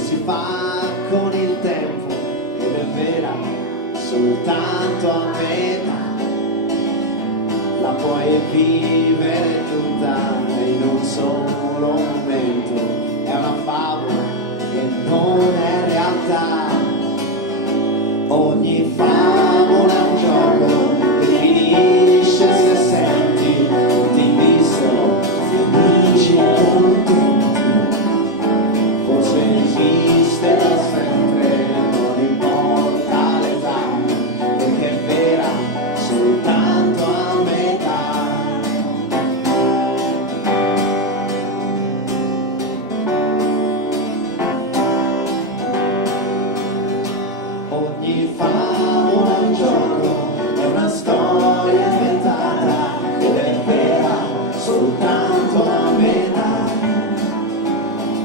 si fa con il tempo ed è vera soltanto a metà. La puoi vivere tutta in un solo momento. È una favola che non è realtà. Ogni favola è un gioco che finisce se senti tutti vissero felici e contenti. Forse esiste da sempre, non importa l'età, perché è vera soltanto a metà. Ogni favola è un gioco, è una storia inventata, ed è vera soltanto a metà.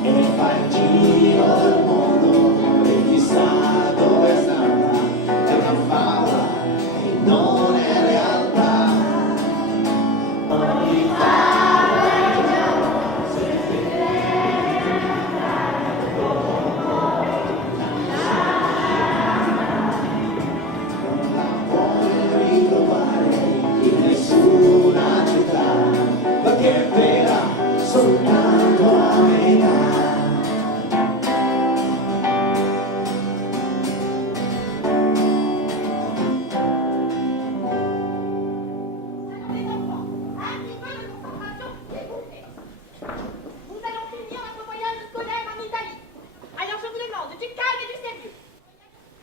E fa il giro del mondo e chissà dove è stata. È una favola e non è realtà. Ogni favola è un gioco, non la puoi ritrovare in nessuna città, perché è vera soltanto a metà. Nous allons finir notre voyage scolaire en Italie. Alors je vous demande du calme et du sérieux.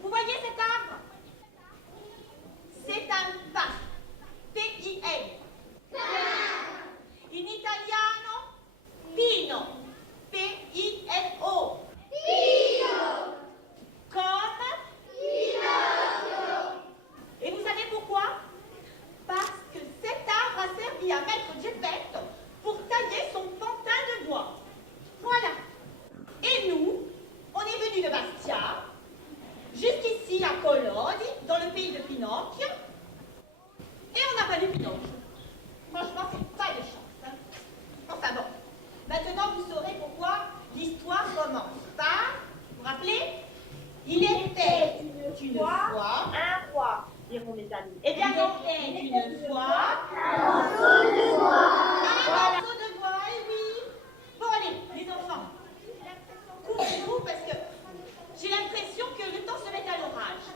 Vous voyez cet arbre? C'est un pin. P-I-N. In italiano, pino. P-I-N-O. Pino. Comme Pinocchio. Et vous savez pourquoi? Parce que cet arbre a servi à Maître Geppetto pour tailler son pantin de bois. Voilà. Et nous, on est venus de Bastia, jusqu'ici à Collodi, dans le pays de Pinocchio, et on n'a pas vu Pinocchio. Franchement, c'est pas de chance. Hein. Enfin bon, maintenant vous saurez pourquoi l'histoire commence par, vous vous rappelez? Il était une fois un roi, diront mes amis. Eh bien, il était une fois un morceau de bois. Un morceau de bois, eh oui. Bon, allez, les enfants, courez-vous parce que j'ai l'impression que le temps se met à l'orage.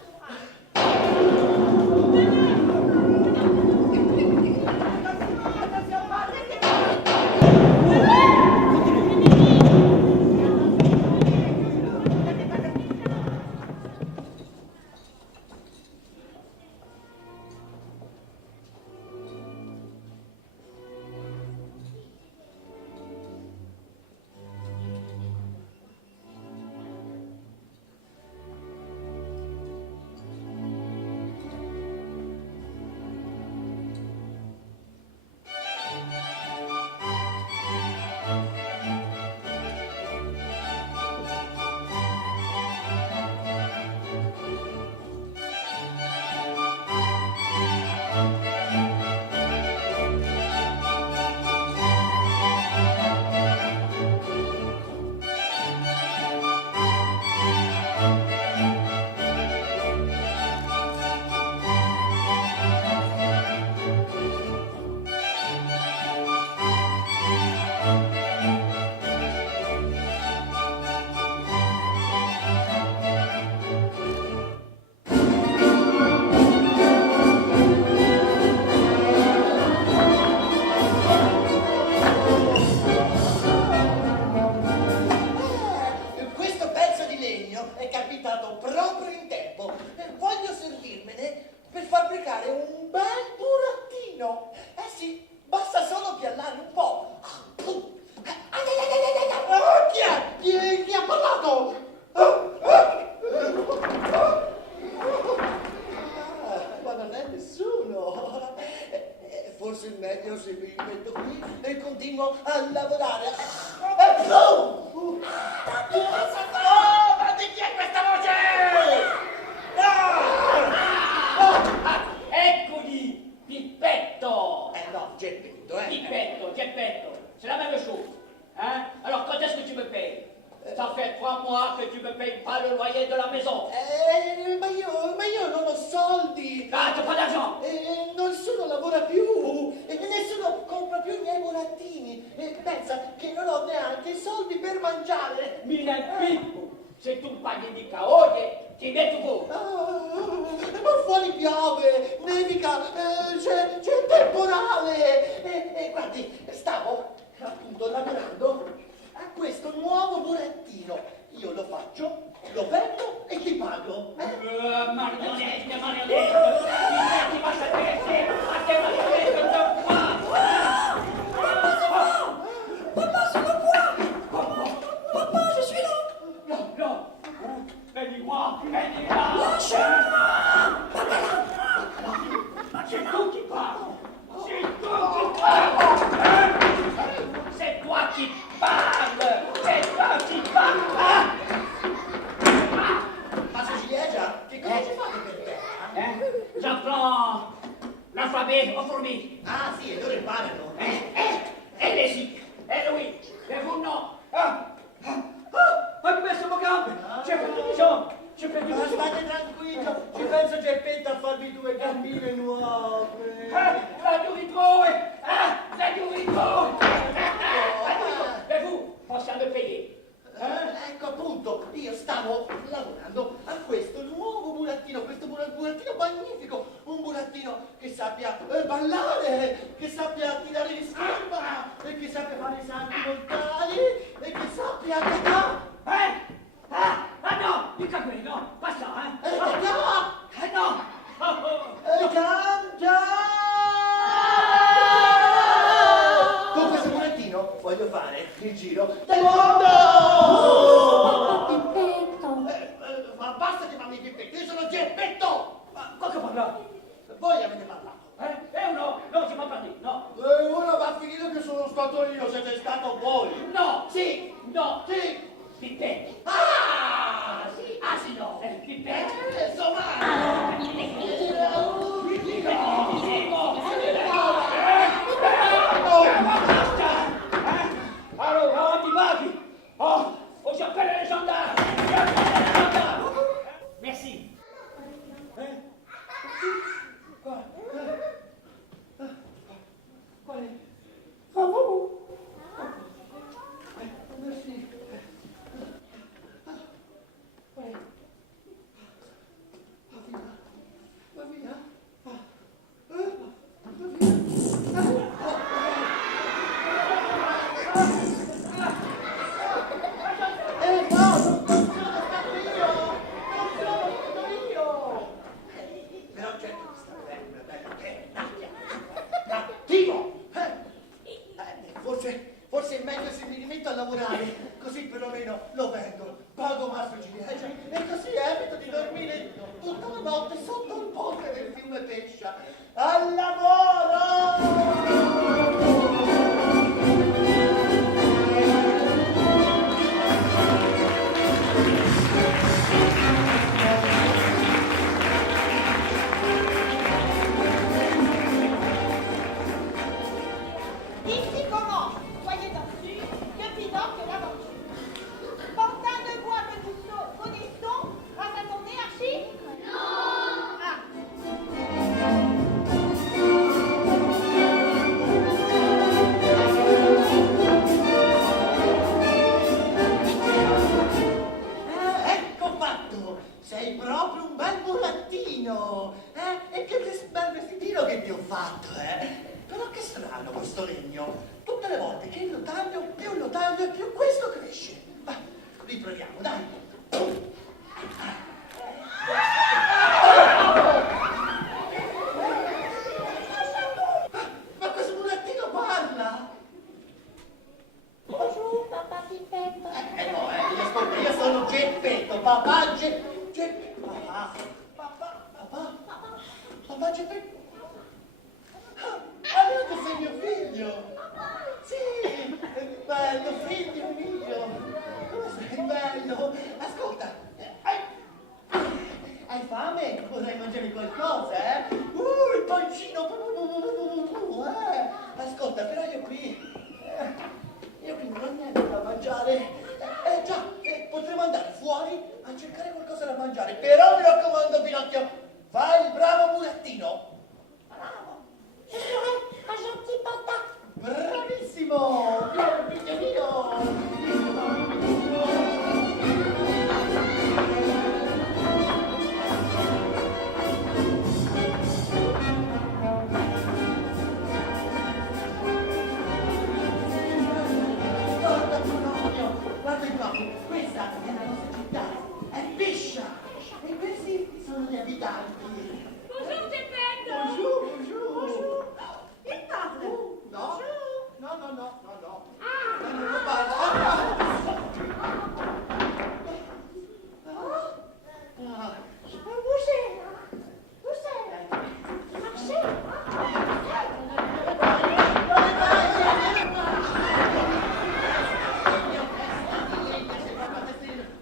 continuo a lavorare. Ma di chi è questa voce? Eccoli, Pippetto. No, Geppetto, Pippetto, c'est la même chose. Hein? Alors quand est-ce que tu me payes? Ça fait 3 moi que tu me payes pas le loyer de la maison. Ma io non ho soldi. Ah, t'as pas d'argent. Nessuno lavora più e nessuno compra più i miei burattini e pensa che non ho neanche soldi per mangiare. Mille pippo. Se tu paghi di caoie, ti metto fuori. Ma fuori piove, nevica, c'è il temporale e guardi, stavo appunto lavorando a questo nuovo burattino. Io lo faccio, lo vendo e ti pago. Marionnette, marionnette. Ti va a sapere, a te marionnette, non fa. Papa, c'est le poids. Papa, je suis là. Non. Vieni-moi, vieni là. Lâche-moi. Ma c'est tu qui parles. C'est tu qui parles. C'est toi qui parles. C'est toi qui parles. Ma se ci è già, che cosa ci fate per te? J'apprends l'alphabet aux fourmis. Ah sì, e loro imparano. Et les chics. Et oui. Et vous non. Ma messo mo gambe. C'è più di bisogno. C'è più di Ma bisogno. state tranquillo, ci penso Geppetto a farvi 2 gambine nuove. La durite. La durite. E vous, possiamo payare. Ecco appunto, io stavo lavorando a questo nuovo burattino, questo burattino magnifico, un burattino che sappia ballare, che sappia tirare di scherma, e che sappia fare i salti mortali, e che sappia cantare. No, mica quello. Basta, Canta! no. Canta! Con questo burattino voglio fare il giro del mondo! Ma basta che fammi Geppetto, io sono Geppetto! Ma cosa parla? Voi avete parlato. Uno, non si può parlare, no. Ora va a finire che sono stato io, siete stato voi. No, Sì, no. sì. Pippetto. Ah, sì. Asino. Pippetto. Insomma. Allora, ti baghi. Oh, j'appelle les gendarmes. Merci. Quale? Merci. Va via. No, non sono stato io! Non sono stato io! Però certo che sta bello, che cattivo! Forse è meglio se mi rimetto a lavorare, così perlomeno lo vendo, pago mastro ciliegie e così evito di dormire tutta la notte sotto il ponte del fiume Pescia. Al lavoro! Ici commence, soyez en sûr, que Pinocchio l'aventure. Pantin de bois que nous connaissons grâce à ton énergie? Non. Ah. Ecco fatto! Sei proprio un bel burattino! E che bel vestitino che ti ho fatto, Però che strano questo legno! Tutte le volte che lo taglio e più questo cresce! Va, riproviamo, dai! Ma questo burattino parla! Bonjour, papa Pippetto. Ascolta, io sono Geppetto, papà Geppetto. Papà Geppetto. Allora tu sei mio figlio. Sì, bello, figlio mio. Come sei bello. Ascolta, hai fame? Vorrai mangiare qualcosa, il pancino. Ascolta, però io qui non ho niente da mangiare. Già, potremmo andare fuori a cercare qualcosa da mangiare. Però mi raccomando, Pinocchio, fai il bravo burattino. Bravo. Je serai un gentil pantin. Bravissimo! Bravo, figlio mio! Guarda, Pinocchio, questa è la nostra città, è Piscia, e questi sono gli abitanti. Bonjour, Geppetto. Bonjour, bonjour. Il padre. No, no, no, no, no, no. Non parla.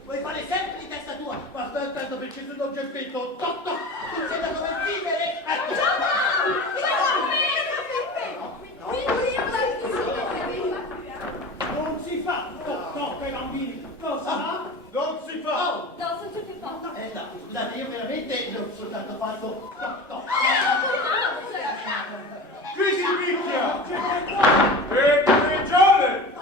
Vuoi fare sempre di testa tua? Ma stai attento perché se non c'è spetto, toc toc, tu sei da come vivere. Non si fa! Tocca ai bambini! Cosa? Non si fa! Non se tu pas. No, scusate, io veramente l'ho soltanto fatto toc toc. Chi si picchia? E prigione!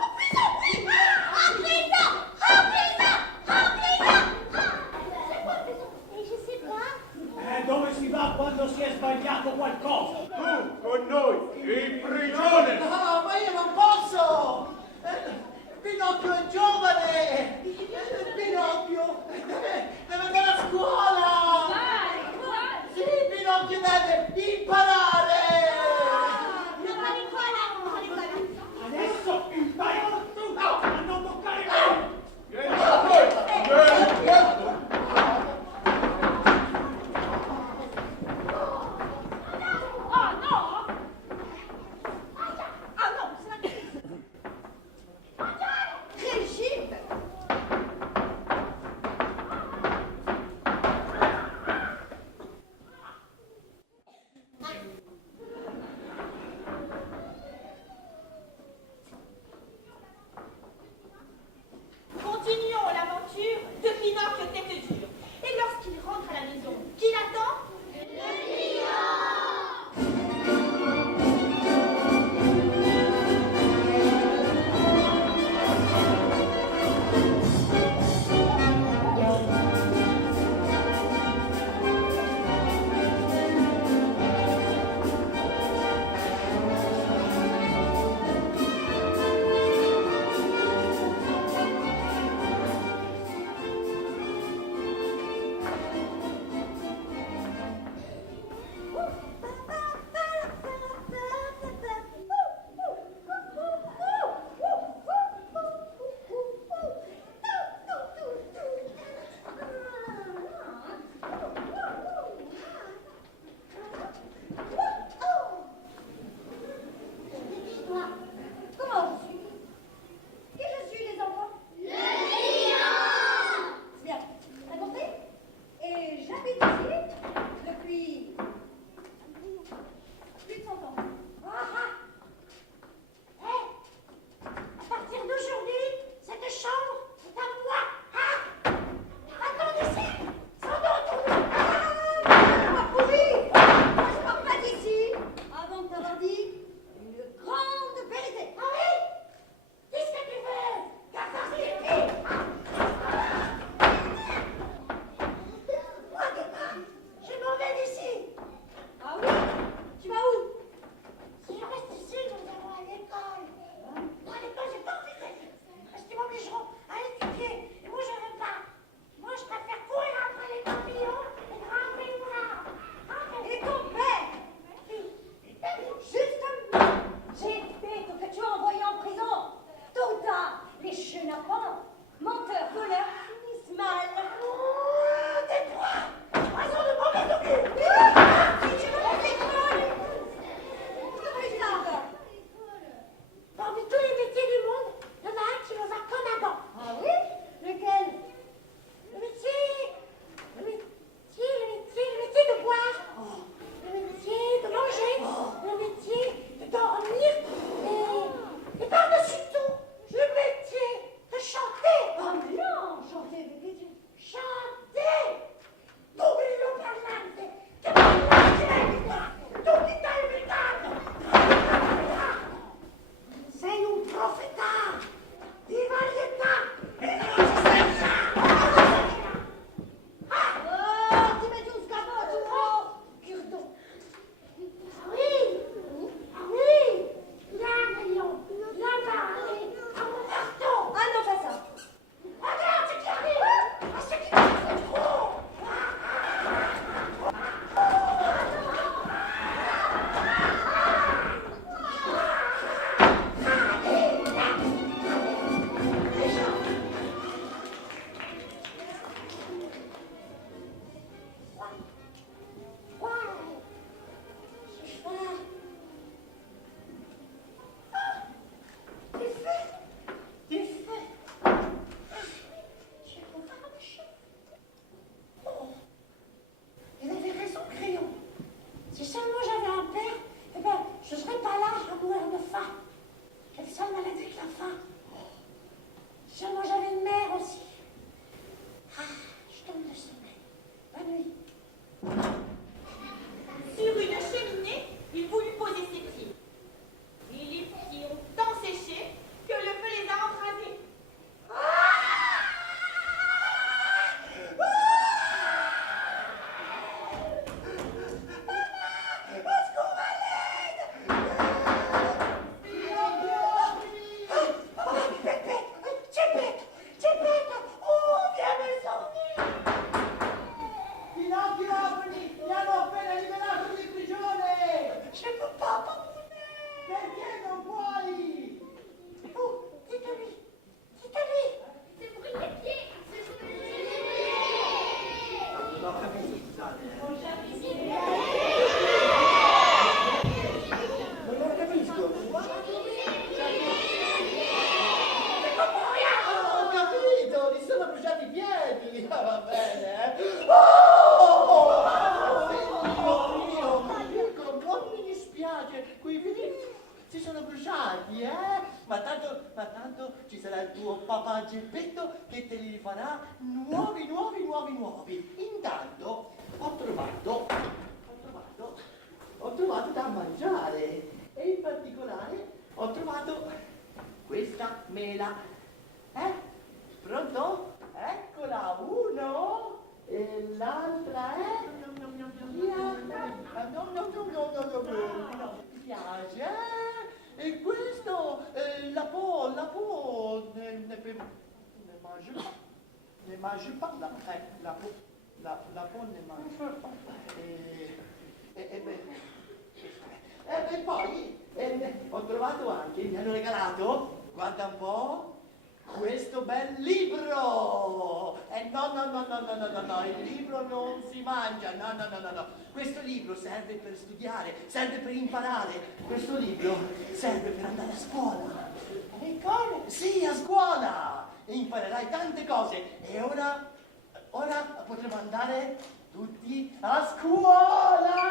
Dove si va quando si è sbagliato qualcosa? Tu, con noi, in prigione! No, ma io non posso! Pinocchio è giovane! Pinocchio deve andare a scuola! Sì, Pinocchio deve imparare! Adesso impariamo tutto a non toccare me! Vieni da noi! Ah no! Ah non, c'est la crise. Régis serai pas là à mourir de faim. Quelle seule maladie que la faim. Seulement j'avais une mère aussi. Ah, je tombe de sommeil. Bonne nuit. Sur une cheminée, il voulut poser ses pieds. Et les pieds ont tant séché que le feu les a embrasés. Ma tanto ci sarà il tuo papà Geppetto che te li farà nuovi. Intanto ho trovato da mangiare e in particolare ho trovato questa mela. Pronto? Eccola, uno e l'altra è... Mi piace, E questo, la peau, ne mange pas, la peau ne mange pas. E poi ho trovato anche, mi hanno regalato, guarda un po', questo bel libro! No, il libro non si mangia, no. Questo libro serve per studiare, serve per imparare. Questo libro serve per andare a scuola. E come? Sì, a scuola! Imparerai tante cose. E ora potremo andare tutti a scuola!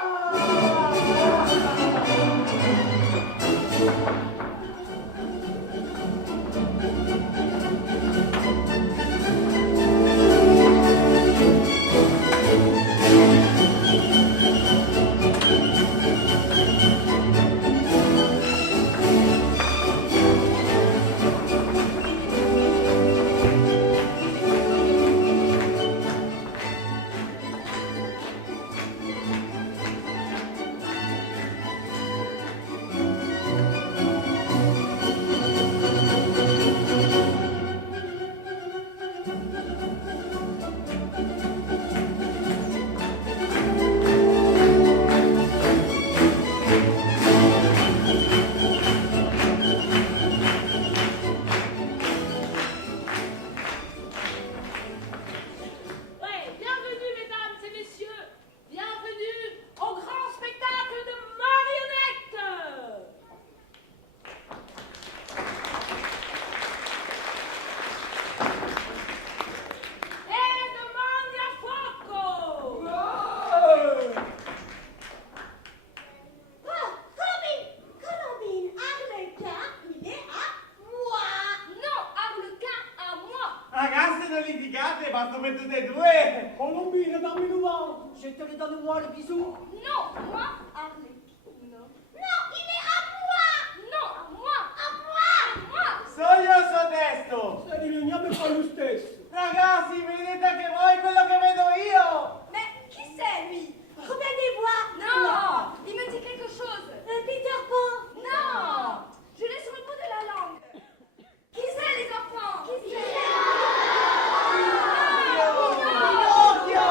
Basta per tutte e due! Colombina, dammi un uovo! Je te le donne moi le bisou! Non, moi, Arlecchino. Non, il est à moi! Non, à moi! À moi! So io so testo! Se riuniamo fa lo stesso! Ragazzi, vedete anche voi quello che vedo io! Mais qui c'est lui? Robin des Bois! Non, il me dit quelque chose. Peter Pan! Non, je l'ai sur le bout de la langue. Qui c'est les enfants? Qui c'est? Pinocchio!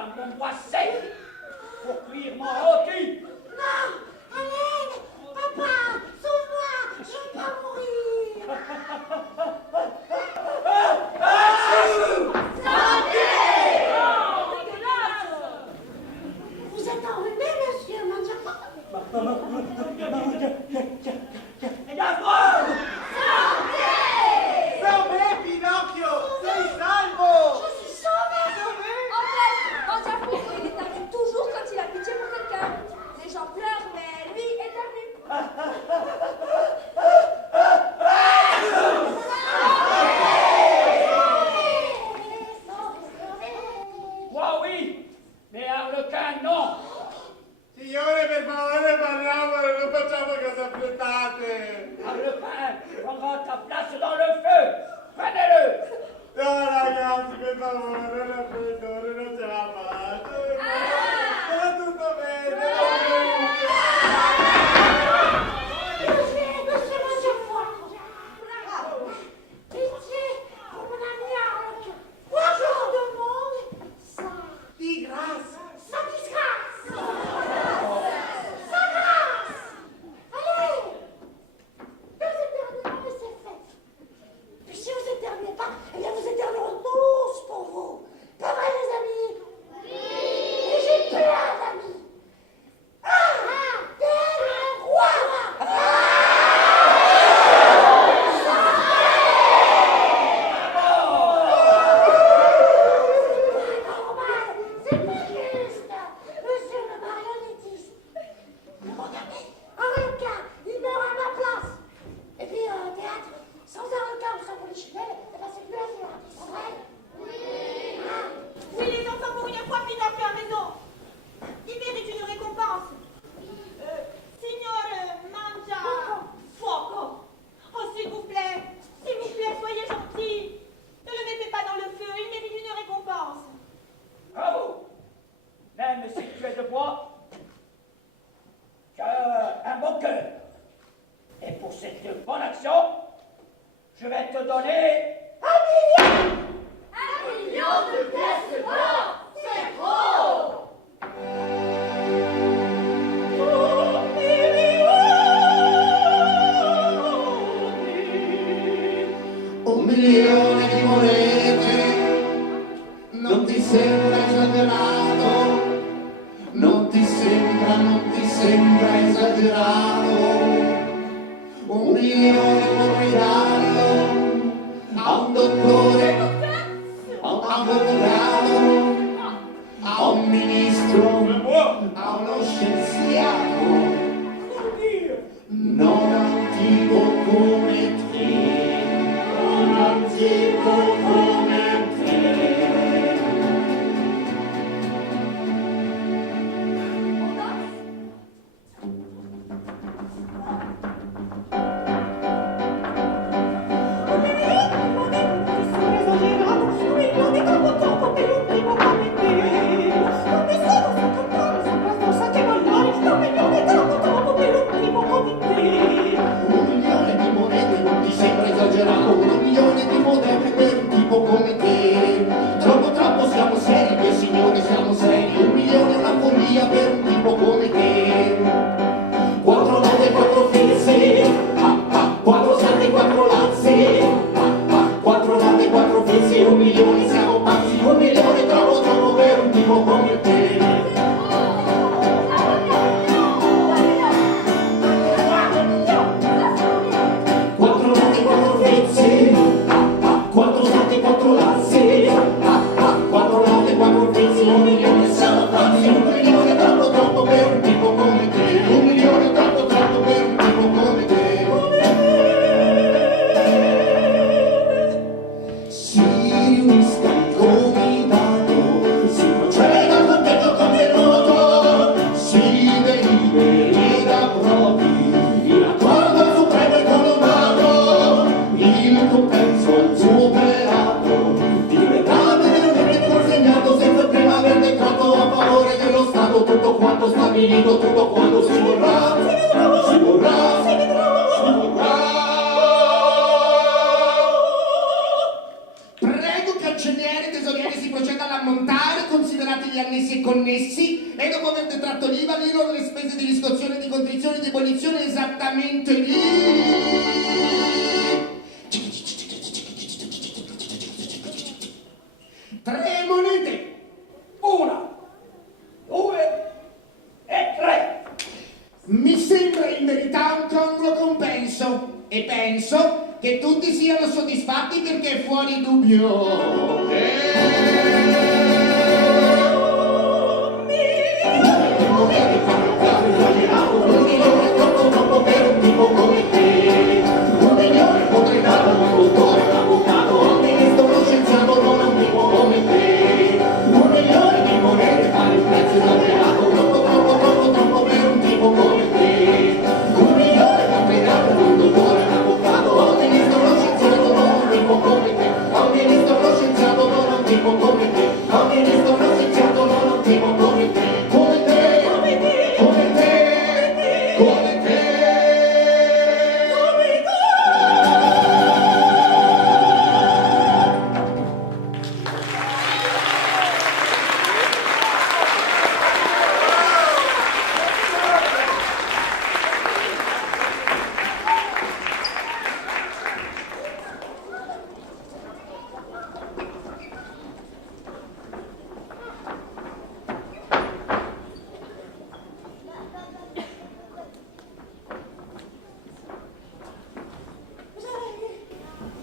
à mon bois sec pour cuire mon rôti. Non, Hélène, papa, sauve-moi, je ne veux pas mourir. Vous êtes enrhumé, monsieur Mangiapane? Il y a froid. Sauvé, Pinocchio! Sei salvo! Je suis sauvée. En fait, Mangiapane, il éternue toujours quand il a pitié pour quelqu'un. Les gens pleurent, mais lui éternue. Moi oui, mais Arlequin non. Signore, per favore, parliamone, non facciamo cose affrettate! Arlequin prendra ta place dans le feu. Prenez-le. No, ragazzi, per favore, non è freddo, non ce la faccio! Va tutto bene! Monsieur Mangiapane. Pitié pour mon ami Arlequin. Moi, je vous demande ça. Di grâce! Sa disgrâce. Sa grâce. Allez. Deux éternuements et c'est fait. Puis si vous éternuez pas, eh bien nous éternuerons tous pour vous. Pas vrai, les amis? Oui. Et j'ai plein d'amis. T'es le roi. Normal, c'est pas juste. Monsieur le marionnettiste. Mon ami, Arlequin, il meurt à ma place. Et puis, théâtre, sans Arlequin ou sans Polichinelle, eh ben c'est plus la théâtre, c'est vrai? Oui. Oui, les enfants, pour une fois, Pinocchio a raison. Il mérite une récompense. Signor Mangia Fuoco. Oh, s'il vous plaît, soyez gentil. Ne le mettez pas dans le feu, il mérite une récompense. Bravo. Même si tu es de bois, tu as un bon cœur. Et pour cette bonne action, je vais te donner 1 million de pièces d'or, c'est trop. Un milione di monete, non ti sembra esagerato? Non ti sembra esagerato? 1 milione vorrei darlo a un dottore, a un avvocato, a un ministro, a uno scienziato, non a un tipo come te, non a un tipo come te. Un milione di monete non ti sembra esagerato? 1 milione di monete per un tipo come te. Troppo siamo seri, che signore siamo seri. 1 milione è una follia per un tipo come te. 4 nove, 4 fissi, 4 salti, 4 lazzi, 4 nove, 4 fissi, 1 milione siamo pazzi. 1 milione troppo per un tipo come te. Stabilito tutto quanto si vorrà, si vorrà, si vorrà. Prego cancellieri, tesorieri, si proceda all'ammontare, considerati gli annessi e connessi e dopo aver detratto l'IVA, l'IRO, le spese di riscossione, di contrizione e di abolizione esattamente lì. 3 monete. 1, 2 e 3. Mi sembra in verità un congruo compenso e penso che tutti siano soddisfatti perché è fuori dubbio. Un milione potrei dare un dottore, un avvocato, un ministro, uno scienziato, non un tipo come te. 1 milione di monete vale il prezzo esagerato, troppo, troppo, troppo, troppo per un tipo come te. 1 milione potrei dare un dottore, un avvocato, un ministro, uno scienziato, non un tipo come te. Un ministro, uno scienziato, non un tipo come te. Un ministro, uno scienziato, non un tipo come te. Come te, come te, come te, come te.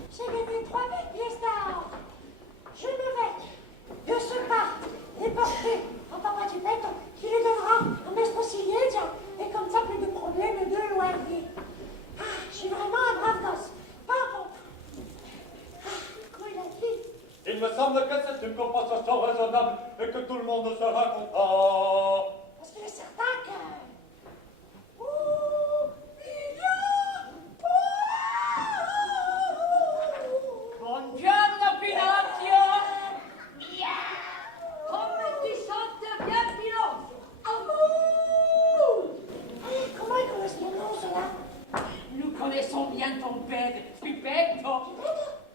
J'ai gagné 3000 pièces d'or. Je me vais de ce pas les porter en papa du maître qui les donnera à Maestro Silenzio et comme ça plus de problèmes de loyer. Ah, je suis vraiment un brave gosse. Pas bon. Ah, comment il a dit? Il me semble que c'est une compensation raisonnable et que tout le monde sera content. Parce qu'il est certain que... Ouh, Buongiorno Pinocchio! Come ti sente bien Pinocchio? Eh, comment il connaît son nom, cela? Nous connaissons bien ton père, Pipetto.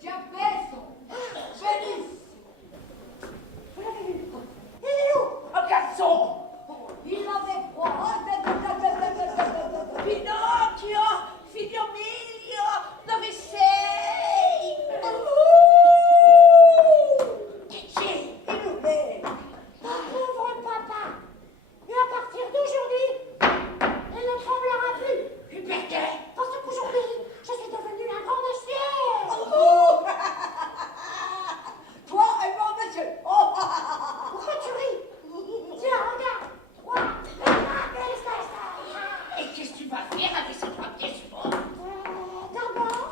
Giappetto. Benissimo. Vous l'avez vu? Il est où? Un garçon! Il avait froid. Pinocchio, figlio mio, dove sei? Il nous plaît. Pauvre papa. Et à partir d'aujourd'hui, il ne tremblera plus. Perché? Parce qu'aujourd'hui, je suis devenue un grand monsieur. Toi et moi, monsieur. Pourquoi tu ris? Tiens, regarde. 3, 4 pièces. Et qu'est-ce que tu vas faire avec ces 3 pièces fortes? D'abord,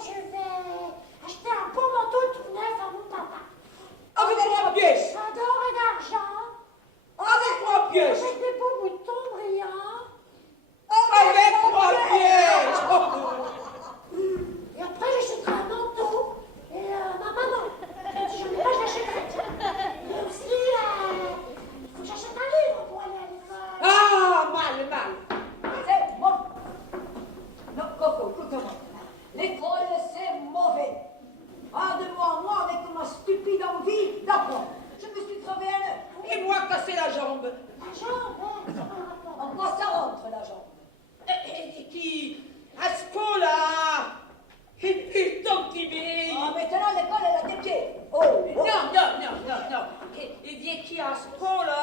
je vais acheter un beau manteau tout neuf à mon papa. Avec 3 pièces! D'or et d'argent. Avec 3 pièces! Avec des beaux boutons brillants. Avec 3 pièces! Et après, j'achèterai un manteau. Et ma maman, si j'en ai pas, je l'achèterai. Et aussi, il faut que j'achète un livre pour aller à l'école. Ah, mal. C'est bon. Non, Coco, écoute-moi. L'école, c'est mauvais. Pardonne-moi, moi, avec ma stupide envie d'apprendre. Je me suis crevé un œuf. Et moi, cassé la jambe. La jambe, hein, c'est pas un rapport. En quoi ça rentre, la jambe? Et qui? À scuola! Il tombe qui vit! Ah, maintenant, l'école, elle a des pieds. Oh! Non. Il dit qui a scuola?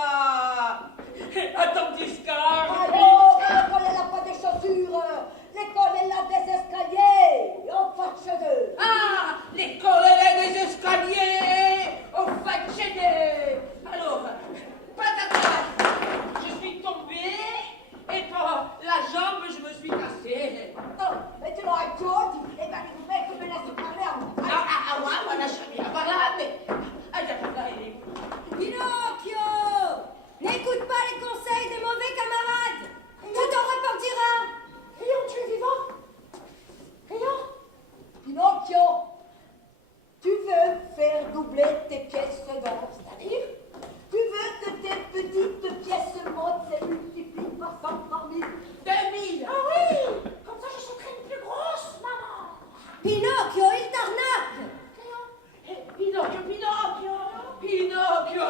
Attends, discard! Alors, l'école, elle n'a pas de chaussures. L'école, elle a des escaliers. On marche deux. Ah! L'école, elle a des escaliers! Au facce deux! Alors, patata! Je suis tombée et par la jambe, je me suis cassée. Oh, mais tu l'as raconté. Et ben, il faut que me laisse parler à moi. Moi, lasciami parlare. Pinocchio! N'écoute pas les conseils des mauvais camarades! Tu t'en repentiras! Rayon, tu es vivant? Rayon? Pinocchio, tu veux faire doubler tes pièces d'or, c'est-à-dire tu veux que tes petites pièces montent et multiplient par 100, par 1000, 2000. Ah oui! Comme ça, j'achèterai une plus grosse, maman. Pinocchio, il t'arnaque! Rayon, et Pinocchio!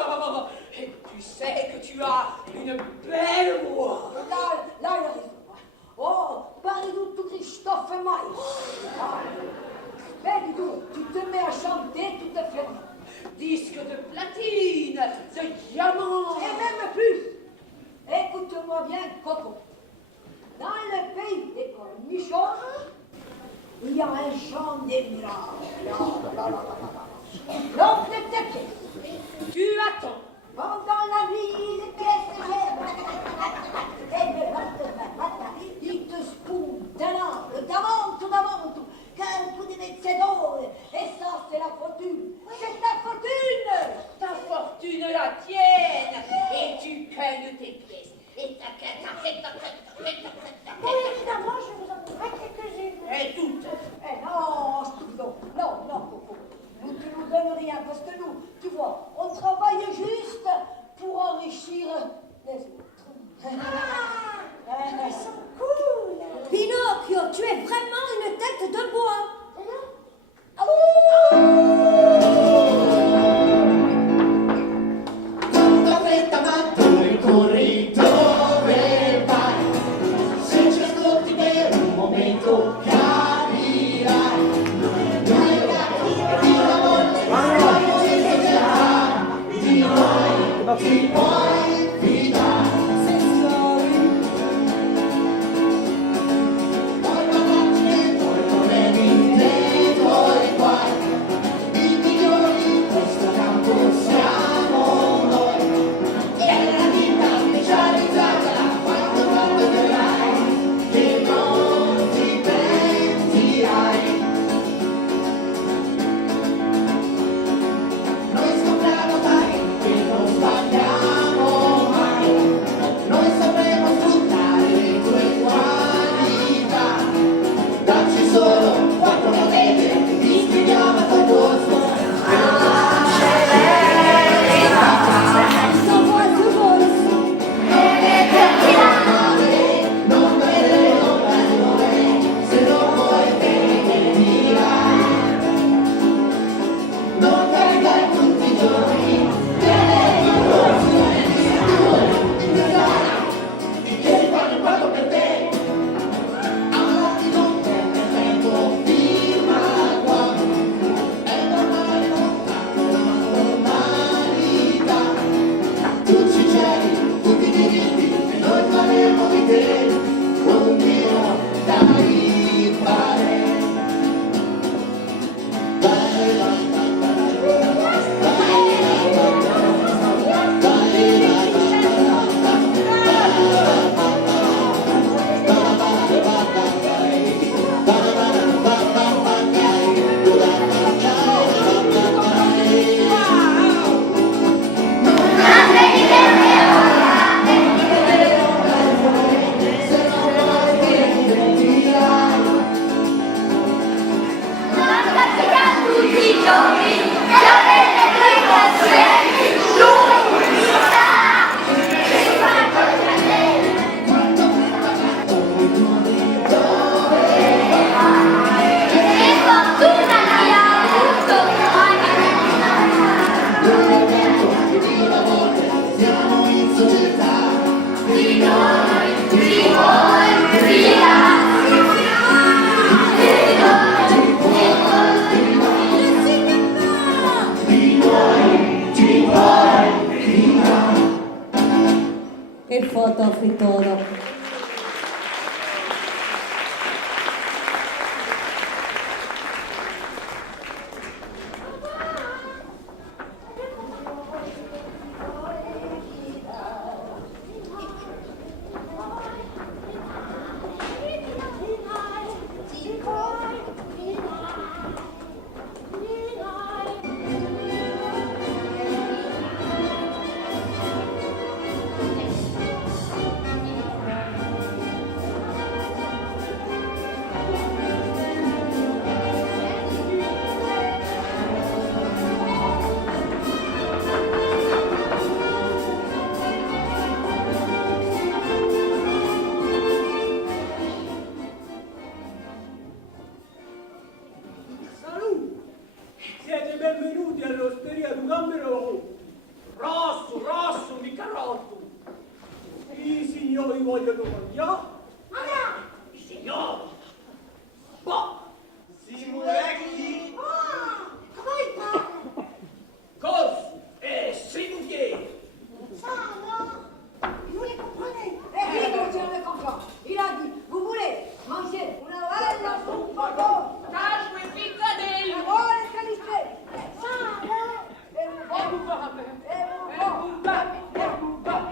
Et tu sais que tu as une belle voix. Là, il arrive. Oh, parie-nous tout Christophe Maé. Ben, dis donc, tu te mets à chanter tout à fait. Disque de platine, de diamant. Et même plus. Écoute-moi bien, Coco. Dans le pays des cornichons, il y a un chant des miracles. Donc, tes pièces. Tu attends. Pendant la nuit, les pièces et le lendemain, il te spoule d'un angle, d'avant, qu'un coup de médecin et ça, c'est la fortune. C'est ta fortune. Ta fortune la tienne. Et tu cueilles tes pièces. Et ta Bon, évidemment, je vous en trouverai quelques-unes. Et toutes. Eh non, non, Coco. Nous, tu nous donnes rien, parce que nous, tu vois, on travaille juste pour enrichir les autres. Ils sont cool. Pinocchio, tu es vraiment une tête de bois. Tanta fretta ma dove corri, dove vai? Se ci ascolti per un momento capirai. Noi ragazzi di una volta di noi ti puoi fidare. Poi parlarci dei tuoi problemi, dei tuoi guai. I migliori in questo campo siamo noi. E la vita specializzata quando vedrai che non ti pentirai. Noi scopriamo mai che non sbagliamo mai. Noi sapremo sfruttare le tue qualità. Dacci solo quanto potete, ti scriviamo a tuo posto. Non vedremo mai, se non vuoi bene dirai. Non caricare tutti i giorni, tenere il corso che si fanno quanto per te. Amarti non perde tempo, firma qua. È normale, non tanto la normalità. Tu ci c'eri, tutti i diritti, e noi faremo di te un Dio da rifare. Siamo in società, di noi ti vuoi fidare. Il foto fritoro. benvenuti all'osteria di Gambero. Rosso, rosso, mica rotto. I signori vogliono mangiare? I signori? Boh! Simulecchi! Comment il parle? Cos et Simulier. Ça alors? Vous les comprenez? Eh, il tient le comprend. Il a dit, vous voulez manger una bella soupe bon. Cache e piccadilly. Oh, les qualités. Ça alors? Et vous bon. Et vous bon.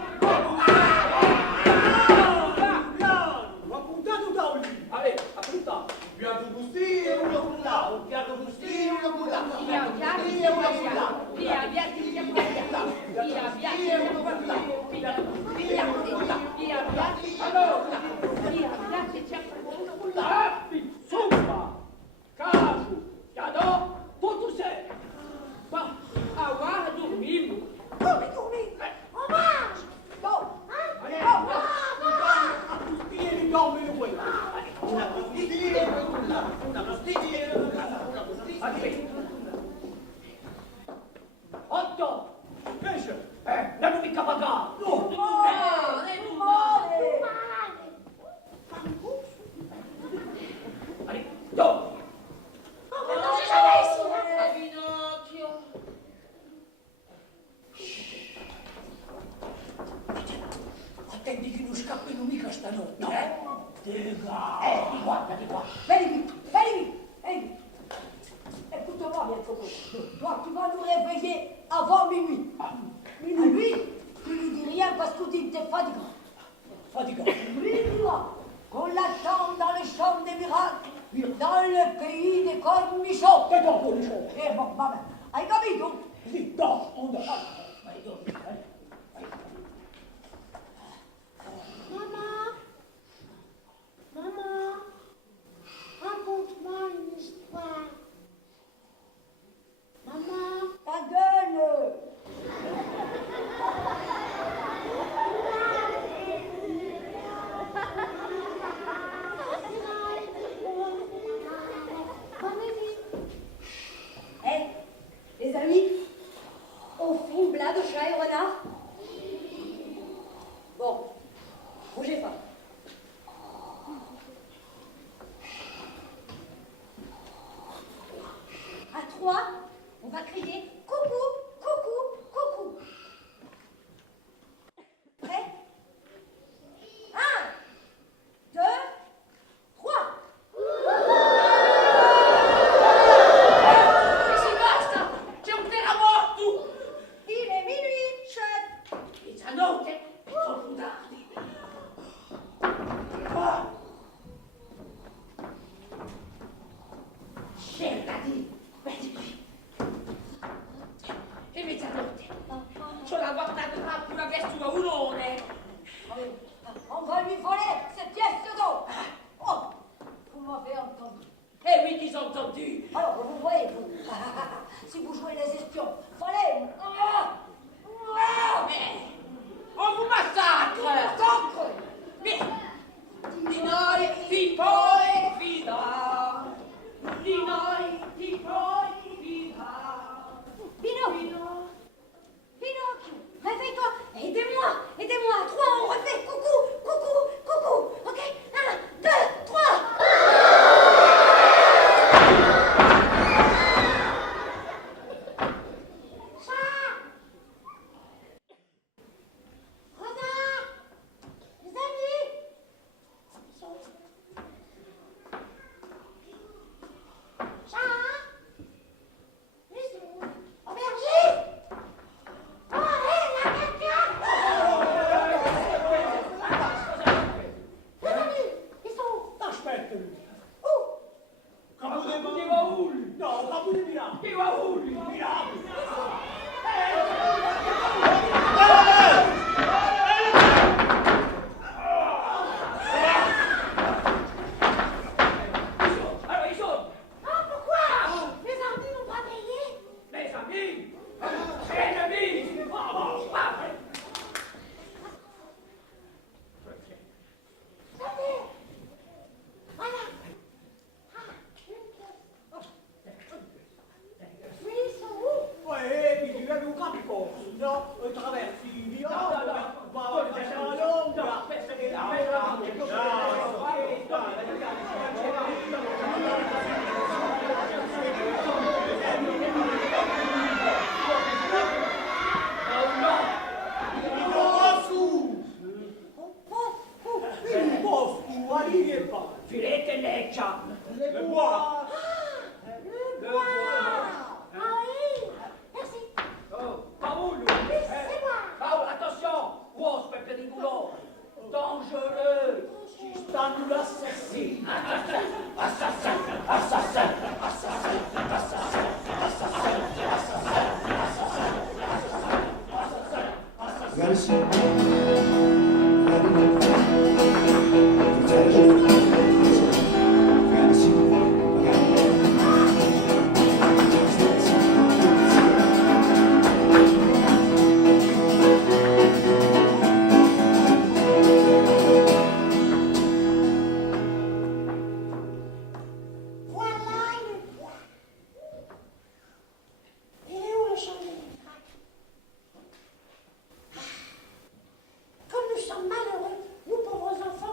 Ma puntato da un lì. Allez, appunta. Un piatto gusti e uno culla, un piatto gusti e uno culla, un piatto gusti e uno culla. Zuppa, cacio, chiadò, tutto sei. Ma, agora dormimos. Come dormir? On mange! Bon. Allez, Ah, Agustino mi dorme lui. Una gusti e uno culla, una gusti e uno culla, una gusti e uno culla. Otto, invece, non mica pagato. Oh, Tu male. Allez, dove? on ne mange jamais ici! Pinocchio. Attendi che non scappino mica stanotte, Di qua, di qua. Venez vite, venez vite. Venez vite. Écoute-moi bien, Coco. Toi, tu vas nous réveiller avant minuit. Minuit, tu lui dis rien parce que tu t'es fatigant. Fatica. Lui, dis-moi qu'on l'attend dans le champ des miracles, dans le pays des cornichons. Che dopo li so? Bon, vabbè, hai capito? Sì, dopo, onda. Vai, dopo, vai. Maman, maman, raconte-moi une histoire. Maman, Ta gueule. Eh, les amis, on fait une blague au chat et au renard? Bon, bougez pas. À 3, on va crier coucou, coucou, coucou. Prêt? 1, 2, 3. E si basta! C'è un terremoto! Il est minuit, chef. Mezzanotte, sono tardi. Non, traversi. Non, non, non. Filete leccia. Le bois. Le bois. Ah oui. Merci. Oh, Paolo. c'est moi. Paolo, attention. Uomo per di culo. Dangereux. Ci stanno l'assassino. Assassin. Assassin. Assassin. Assassin. Assassin. Assassin. Gotta see. Gotta live. Protect you. Gotta see. Gotta live. Voilà le bois. Il est où le champ de Mithraque? Comme nous sommes malheureux, nous pauvres enfants.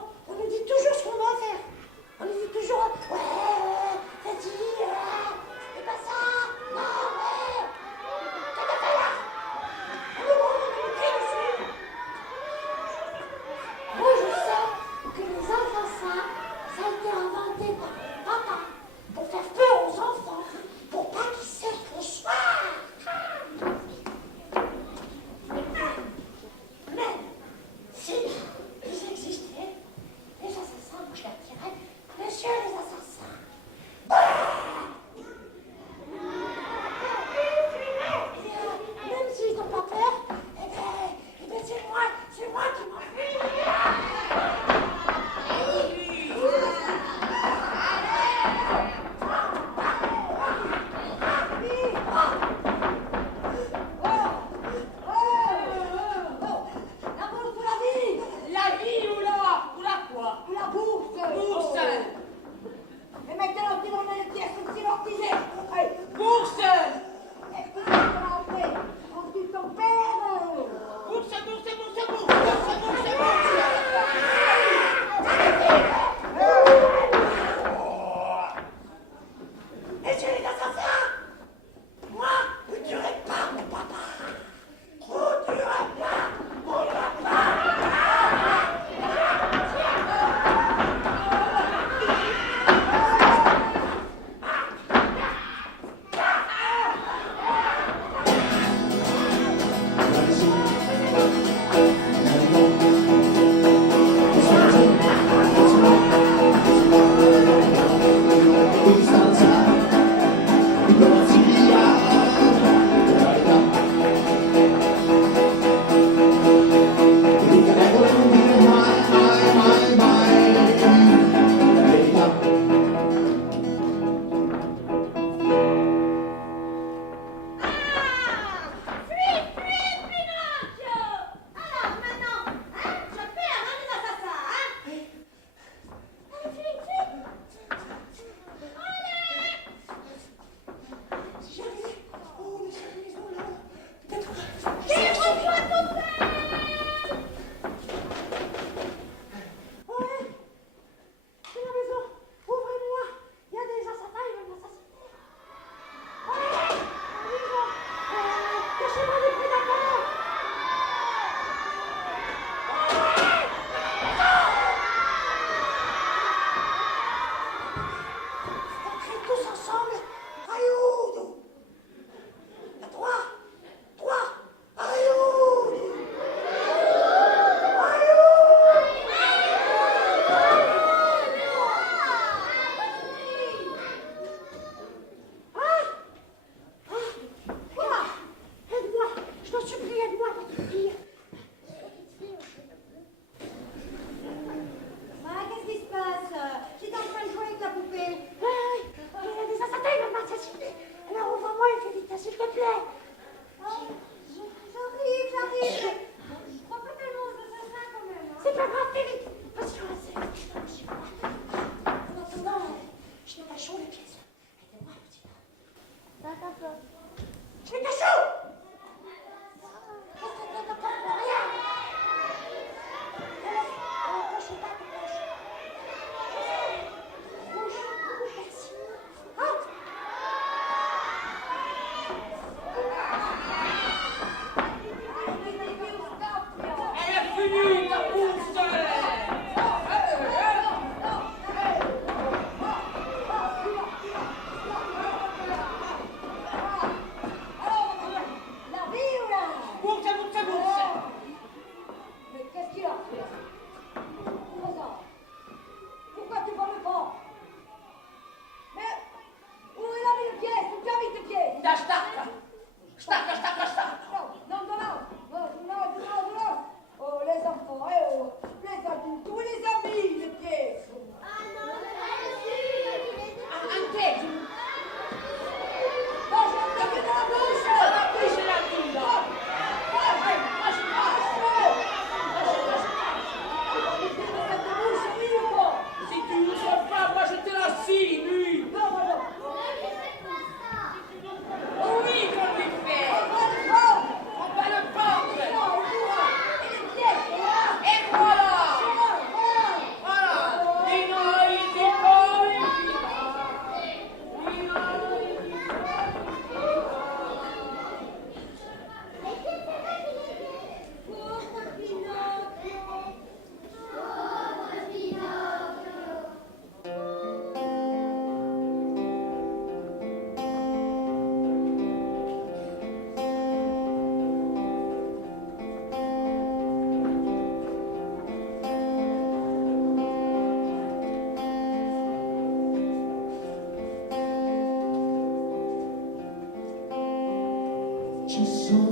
Ci sono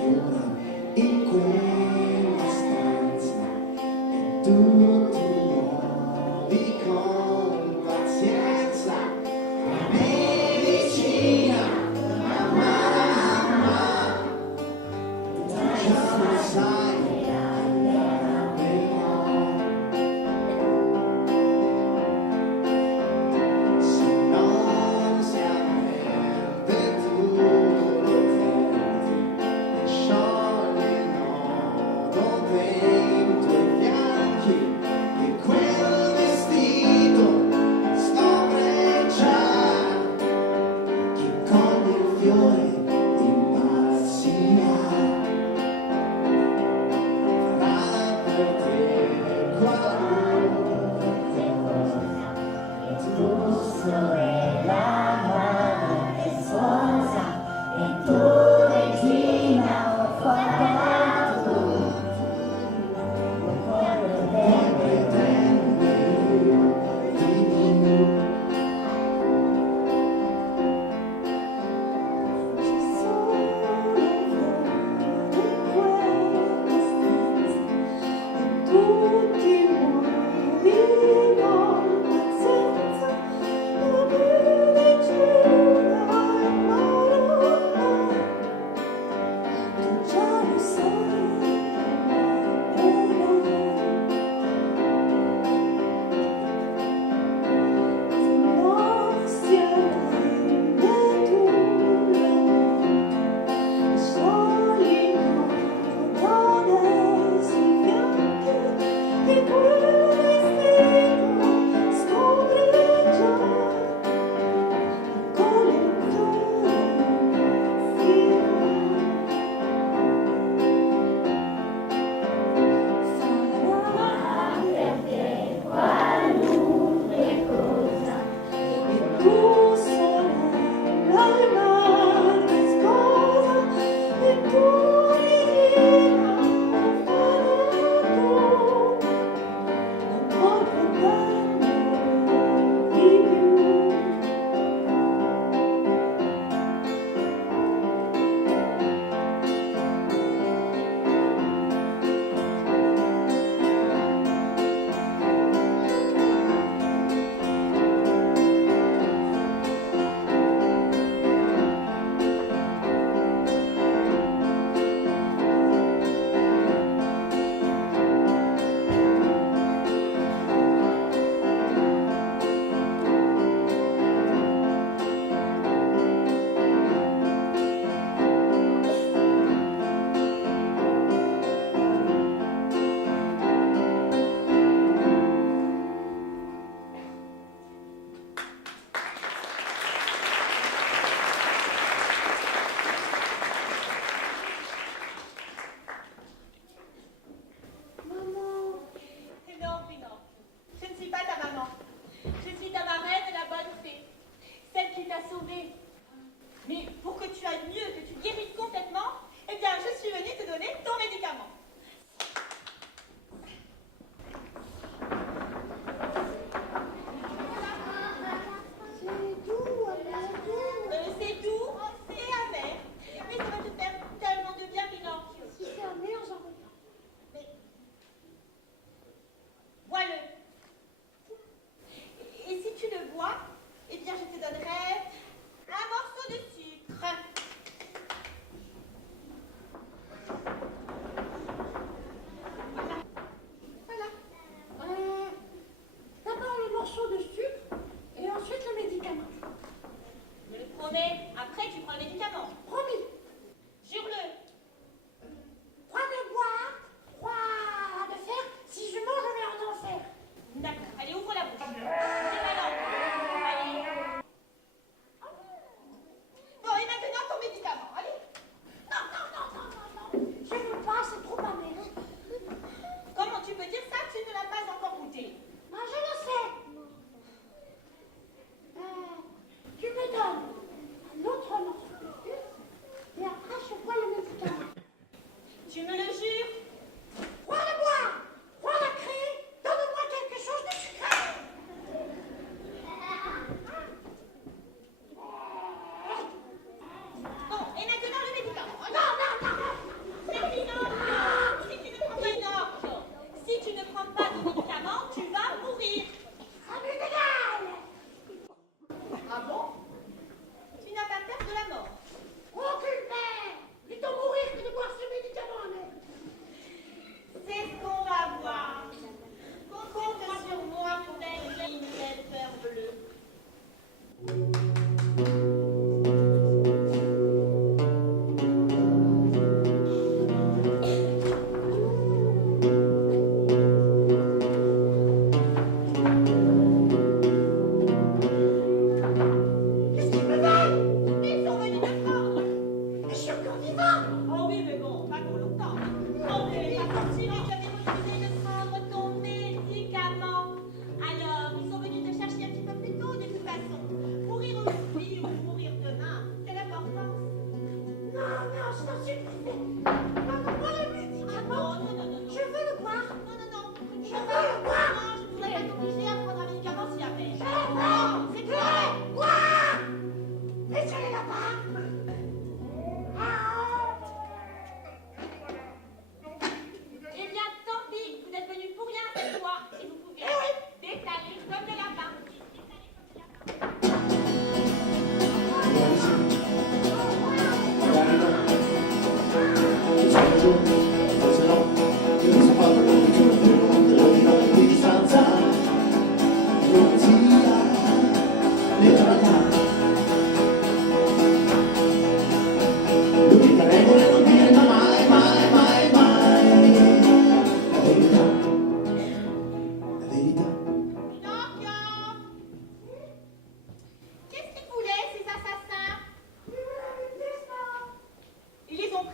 fiori in quella stanza e tu muovi con pazienza. Medicina, mamma, già lo sai, se non si avverte tu lo fermi.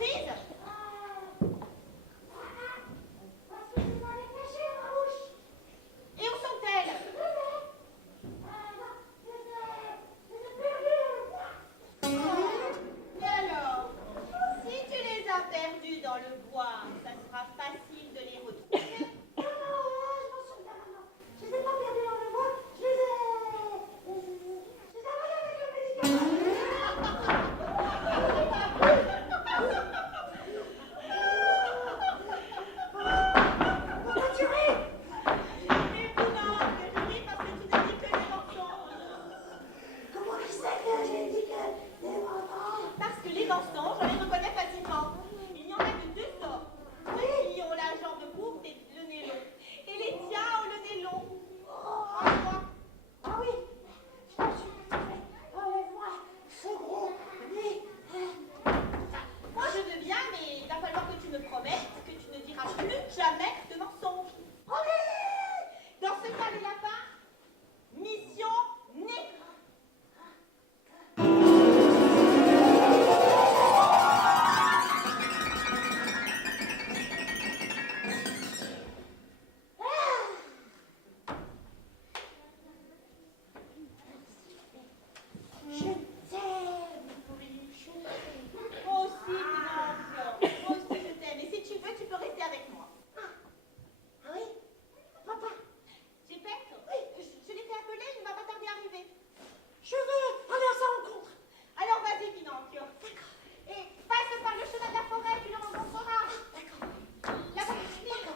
surprise. Parce que tu m'avais caché ma bouche. Et où sont-elles? Je les ai perdues. Et alors, si tu les as perdues dans le bois, ça sera facile de les retrouver. Non, je m'en souviens maintenant. Je les ai pas perdues dans le bois. Je les ai envoyées avec le médicament. Pourquoi tu ris? Mais Pinocchio, je ris parce que tu n'as dit que des mensonges. Comment tu sais que j'ai dit que des mensonges? Parce que les mensonges, on les reconnaît facilement. Il y en a de deux sortes. Ceux qui ont la jambe courte et le nez long. Et les tiens ont le nez long. Envoie. Ah oui, je me suis fait. Enlève-moi ce gros nez. Moi je veux bien, mais il va falloir que tu me promettes que tu ne diras plus jamais de mensonges. Dans ce cas, les lapins, mission née. Je t'aime. Je t'aime. Moi aussi, Pinocchio. Moi aussi, je t'aime. Et si tu veux, tu peux rester avec moi. Ah oui? Papa, Geppetto, je l'ai fait appeler, il ne va pas tarder à arriver. je veux aller à sa rencontre. Alors vas-y, Pinocchio. Et passe par le chemin de la forêt, tu le rencontreras. D'accord. Là-bas, mais Pinocchio.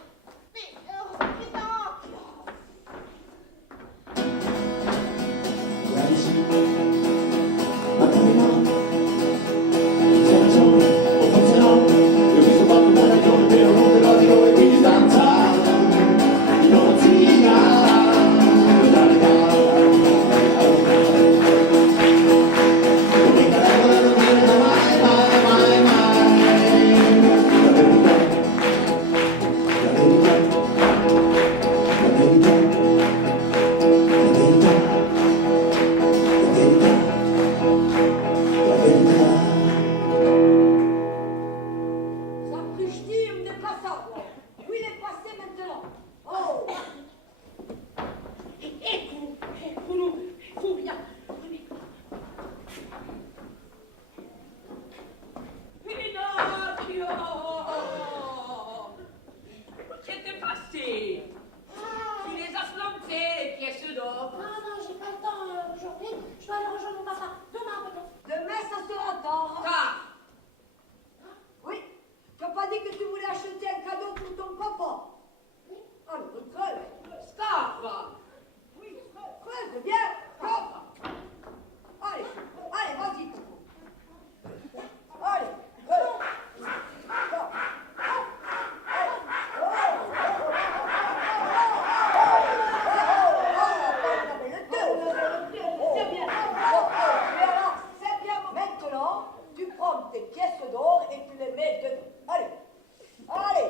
Ça que je dis, il n'est pas ça, quoi. Où il est passé maintenant? Oh! Faut bien. Pinocchio! Qu'est-ce qui t'est passé? Tu les as plantés, les pièces d'or. Non, j'ai pas le temps aujourd'hui. Je dois aller rejoindre mon papa. Demain, peut-être. Demain, ça sera tard. Car, Oui, tu n'as pas dit que tu voulais acheter un cadeau pour ton papa? Oui. Alors, creuse. Scappa. Oui, creuse, bien. Creuse. Allez, allez, vas-y, Coco. Allez, creuse. Bon. C'est bien. C'est bien. Maintenant, tu prends tes pièces d'or et tu les mets dedans. Allez. Allez.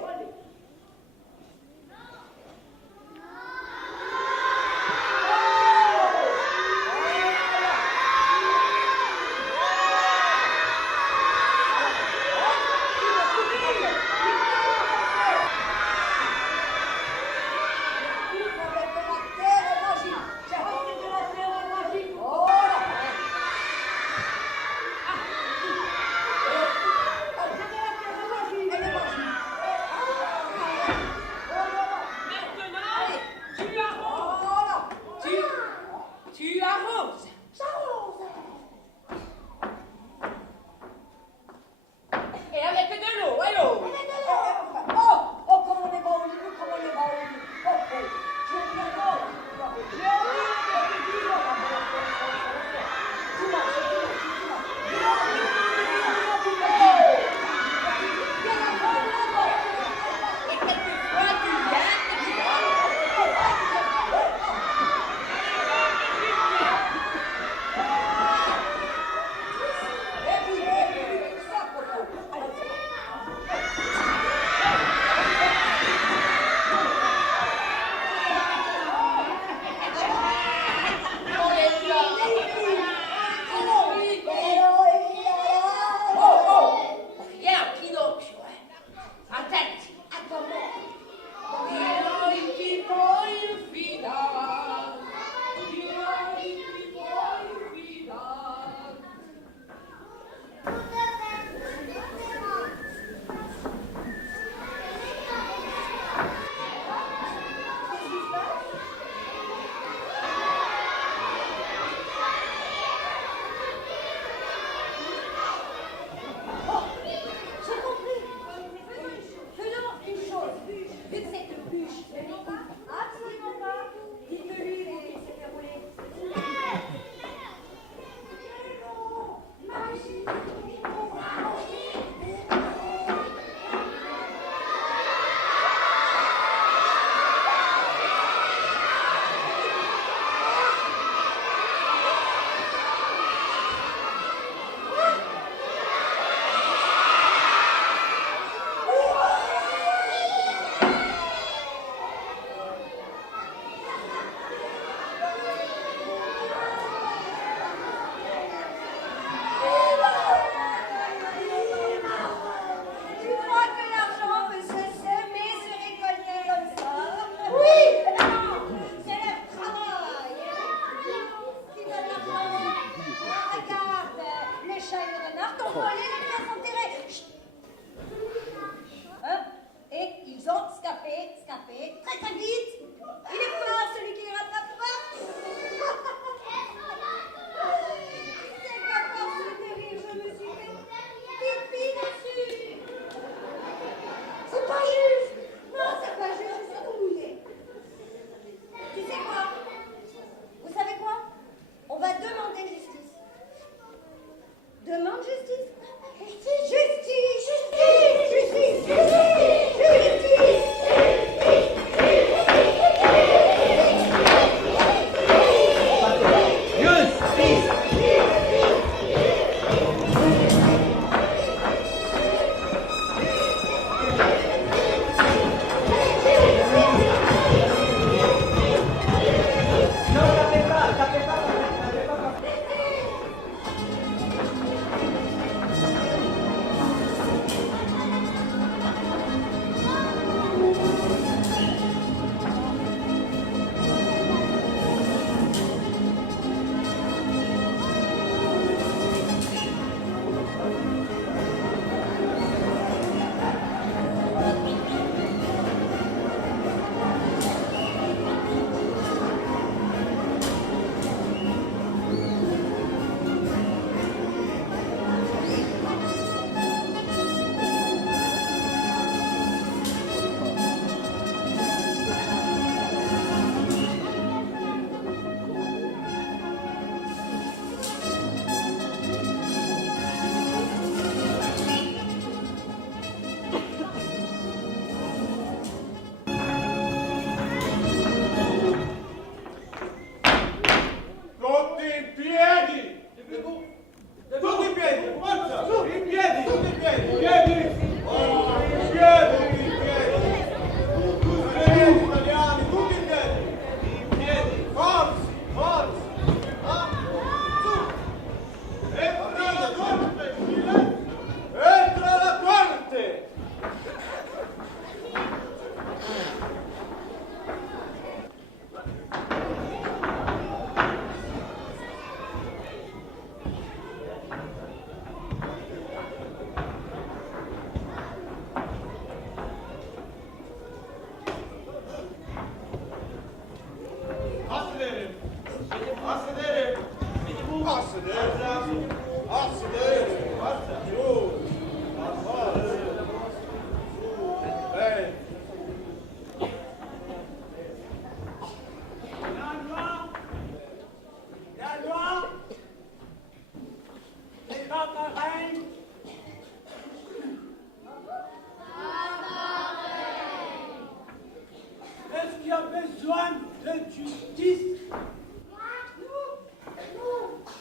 besoin de justice.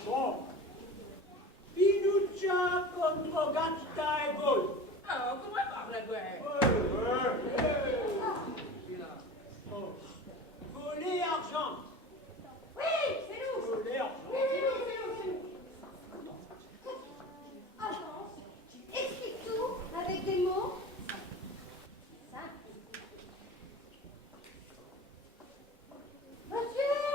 Bon. Pinuccia contre Gatta et Gaulle. Ah, comment parle ouais. Voler argent. Oui, c'est nous. Voler argent. Oui, c'est nous. Agence, explique tout avec des mots simples. Monsieur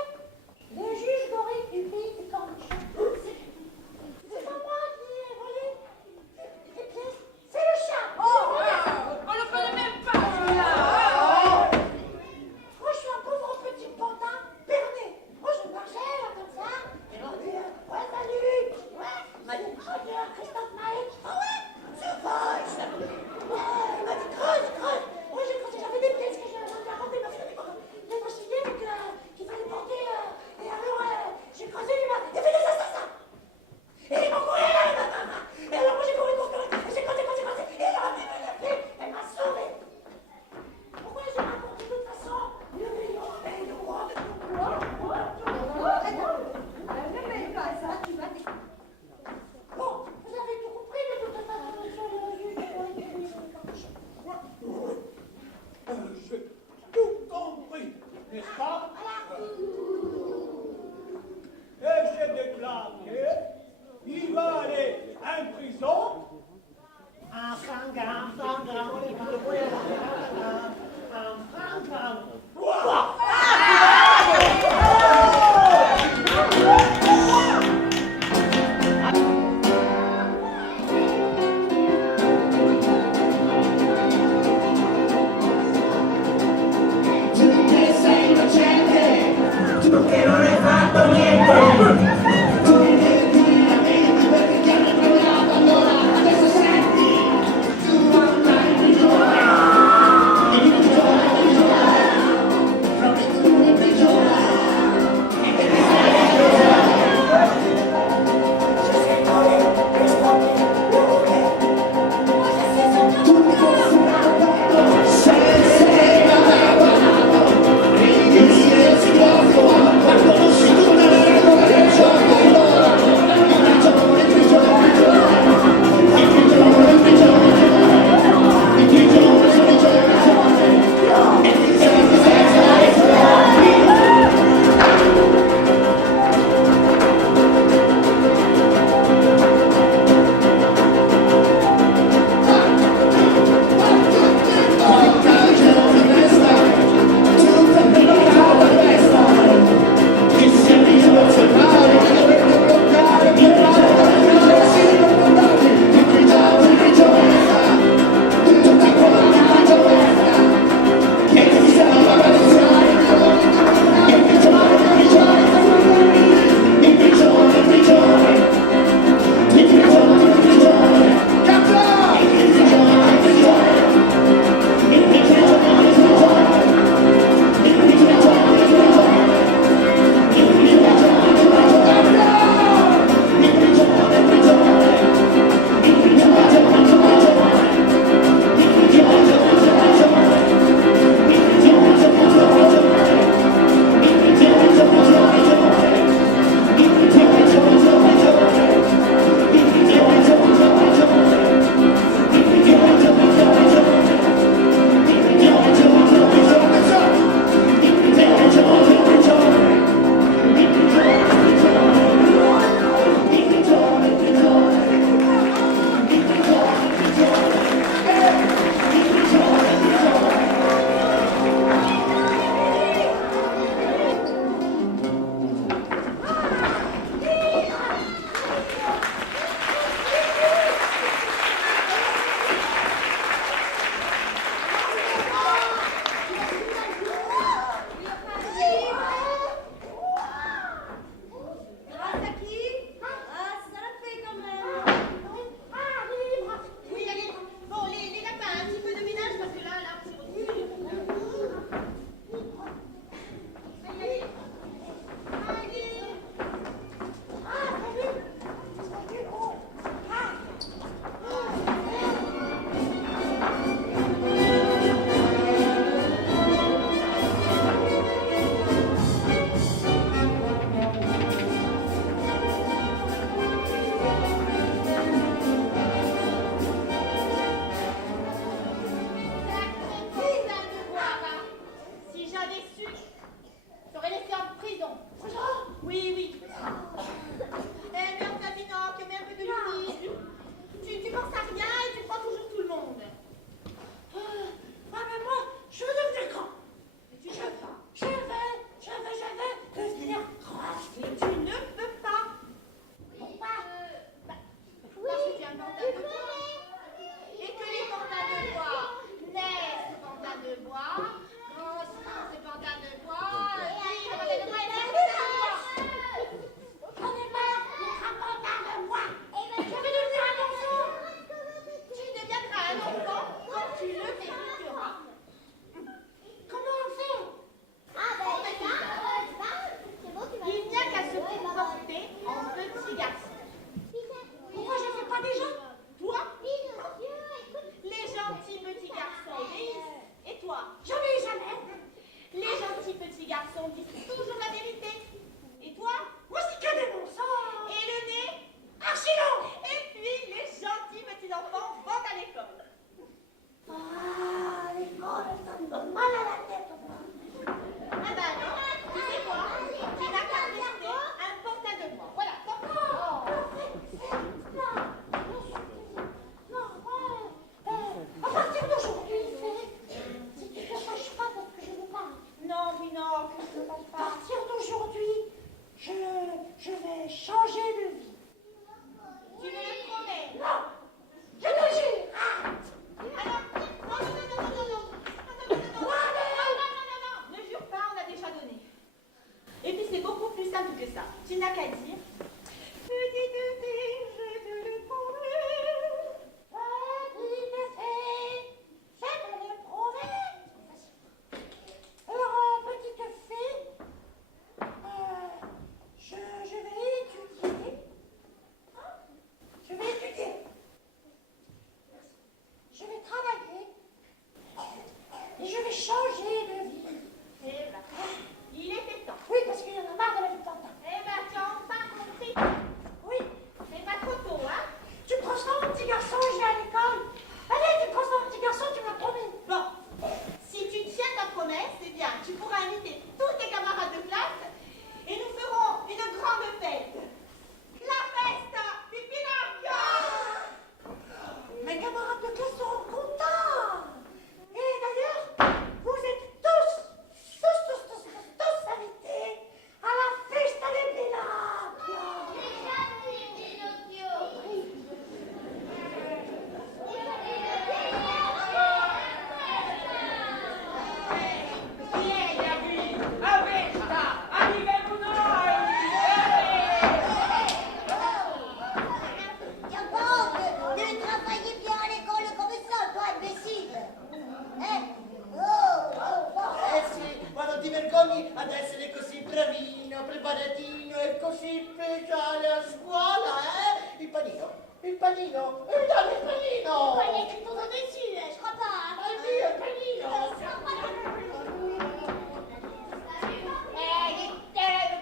ragioni ad essere così bravino, preparatino e così speciale a scuola, eh? Il panino, dove è il panino? Quelli che tu non decidi, scopare. Addio, il panino!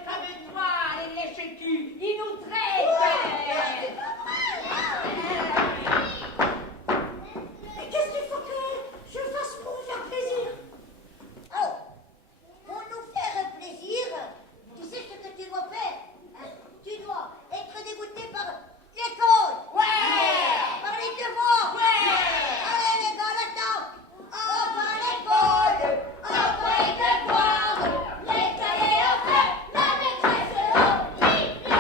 Comme toi, les lèches-culs, ils nous traitent. Mais qu'est-ce qu'il faut que je fasse pour vous faire plaisir? Oh, pour nous faire plaisir, tu sais ce que tu dois faire, hein? Tu dois être dégoûté par l'école. Ouais. Par les devoirs. Ouais. Allez les gars, là-dedans. On va à l'école. On va les devoirs. Les cahiers au fait, la maîtresse au livre.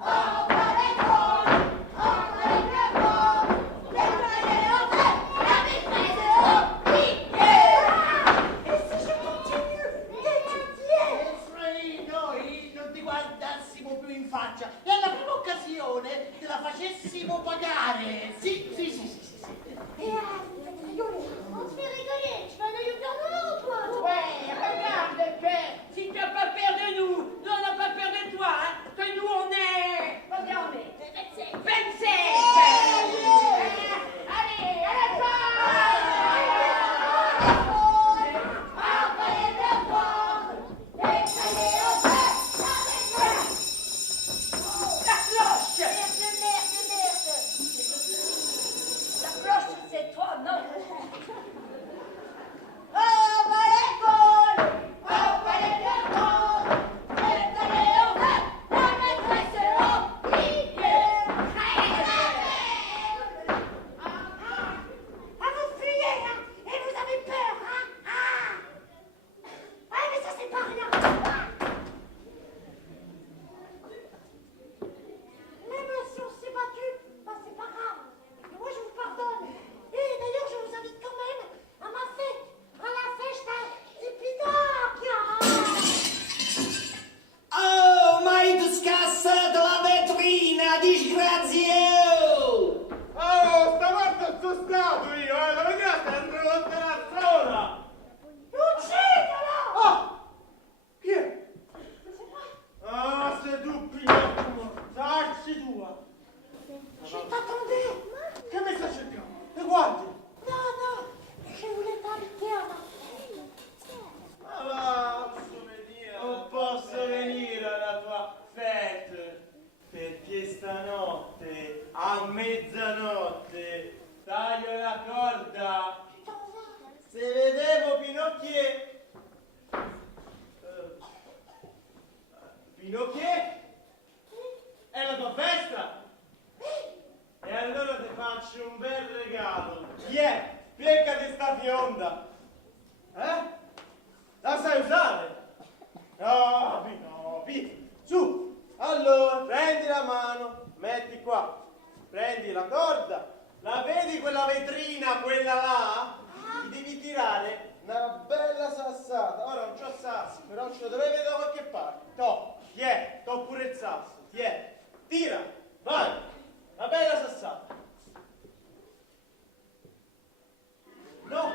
On va à l'école. On va les devoirs. Les cahiers au fait, la maîtresse au livre. Et si je continue d'étudier? Noi non ti guardassimo più in faccia e alla prima occasione te la facessimo pagare. Sì. Et on te fait rigoler. Tu vas nous faire peur, toi? Ouais, regarde, père, si tu n'as pas peur de nous, nous on n'a pas peur de toi, hein, que nous on est... Combien on est 25. 25. Allez, à la La cloche, c'est toi, non? On va à l'école. On va les devoirs. Les cahiers au fait, la maîtresse au livre. Ah, vous fuyez, hein? Et vous avez peur, hein? Ah, mais ça, c'est pas rien. Même si on s'est battu, bah, c'est pas grave. Et moi, je vous pardonne. Et d'ailleurs, je vous invite quand même à ma fête, à la festa di Pinocchio. Oh, ma hai scassato la vetrina, disgraziato! Oh, stavolta sono stato io, la vedete? Andrò lontana ora! Uccidilo! Ah! Chi è? Ah, sei tu, Pinocchio! Sacci tua! Je t'attendais. Che mi sta cercando? E guardi! Non, je voulais t'inviter à ma fête. Ma va, non posso venire alla tua fête, perché stanotte, a mezzanotte, taglio la corda. Se vedevo Pinocchio... Pinocchio? È la tua festa? E allora ti faccio un bel regalo. Chi è? Pieccati sta fionda. Eh? La sai usare? No, su. Allora, prendi la mano, metti qua. Prendi la corda. La vedi quella vetrina, quella là? Ti devi tirare una bella sassata. Ora non c'ho sassi, però ce lo dovevi da qualche parte. Ti è, pure il sasso. Ti è. Tira, vai. Una bella sassata. No,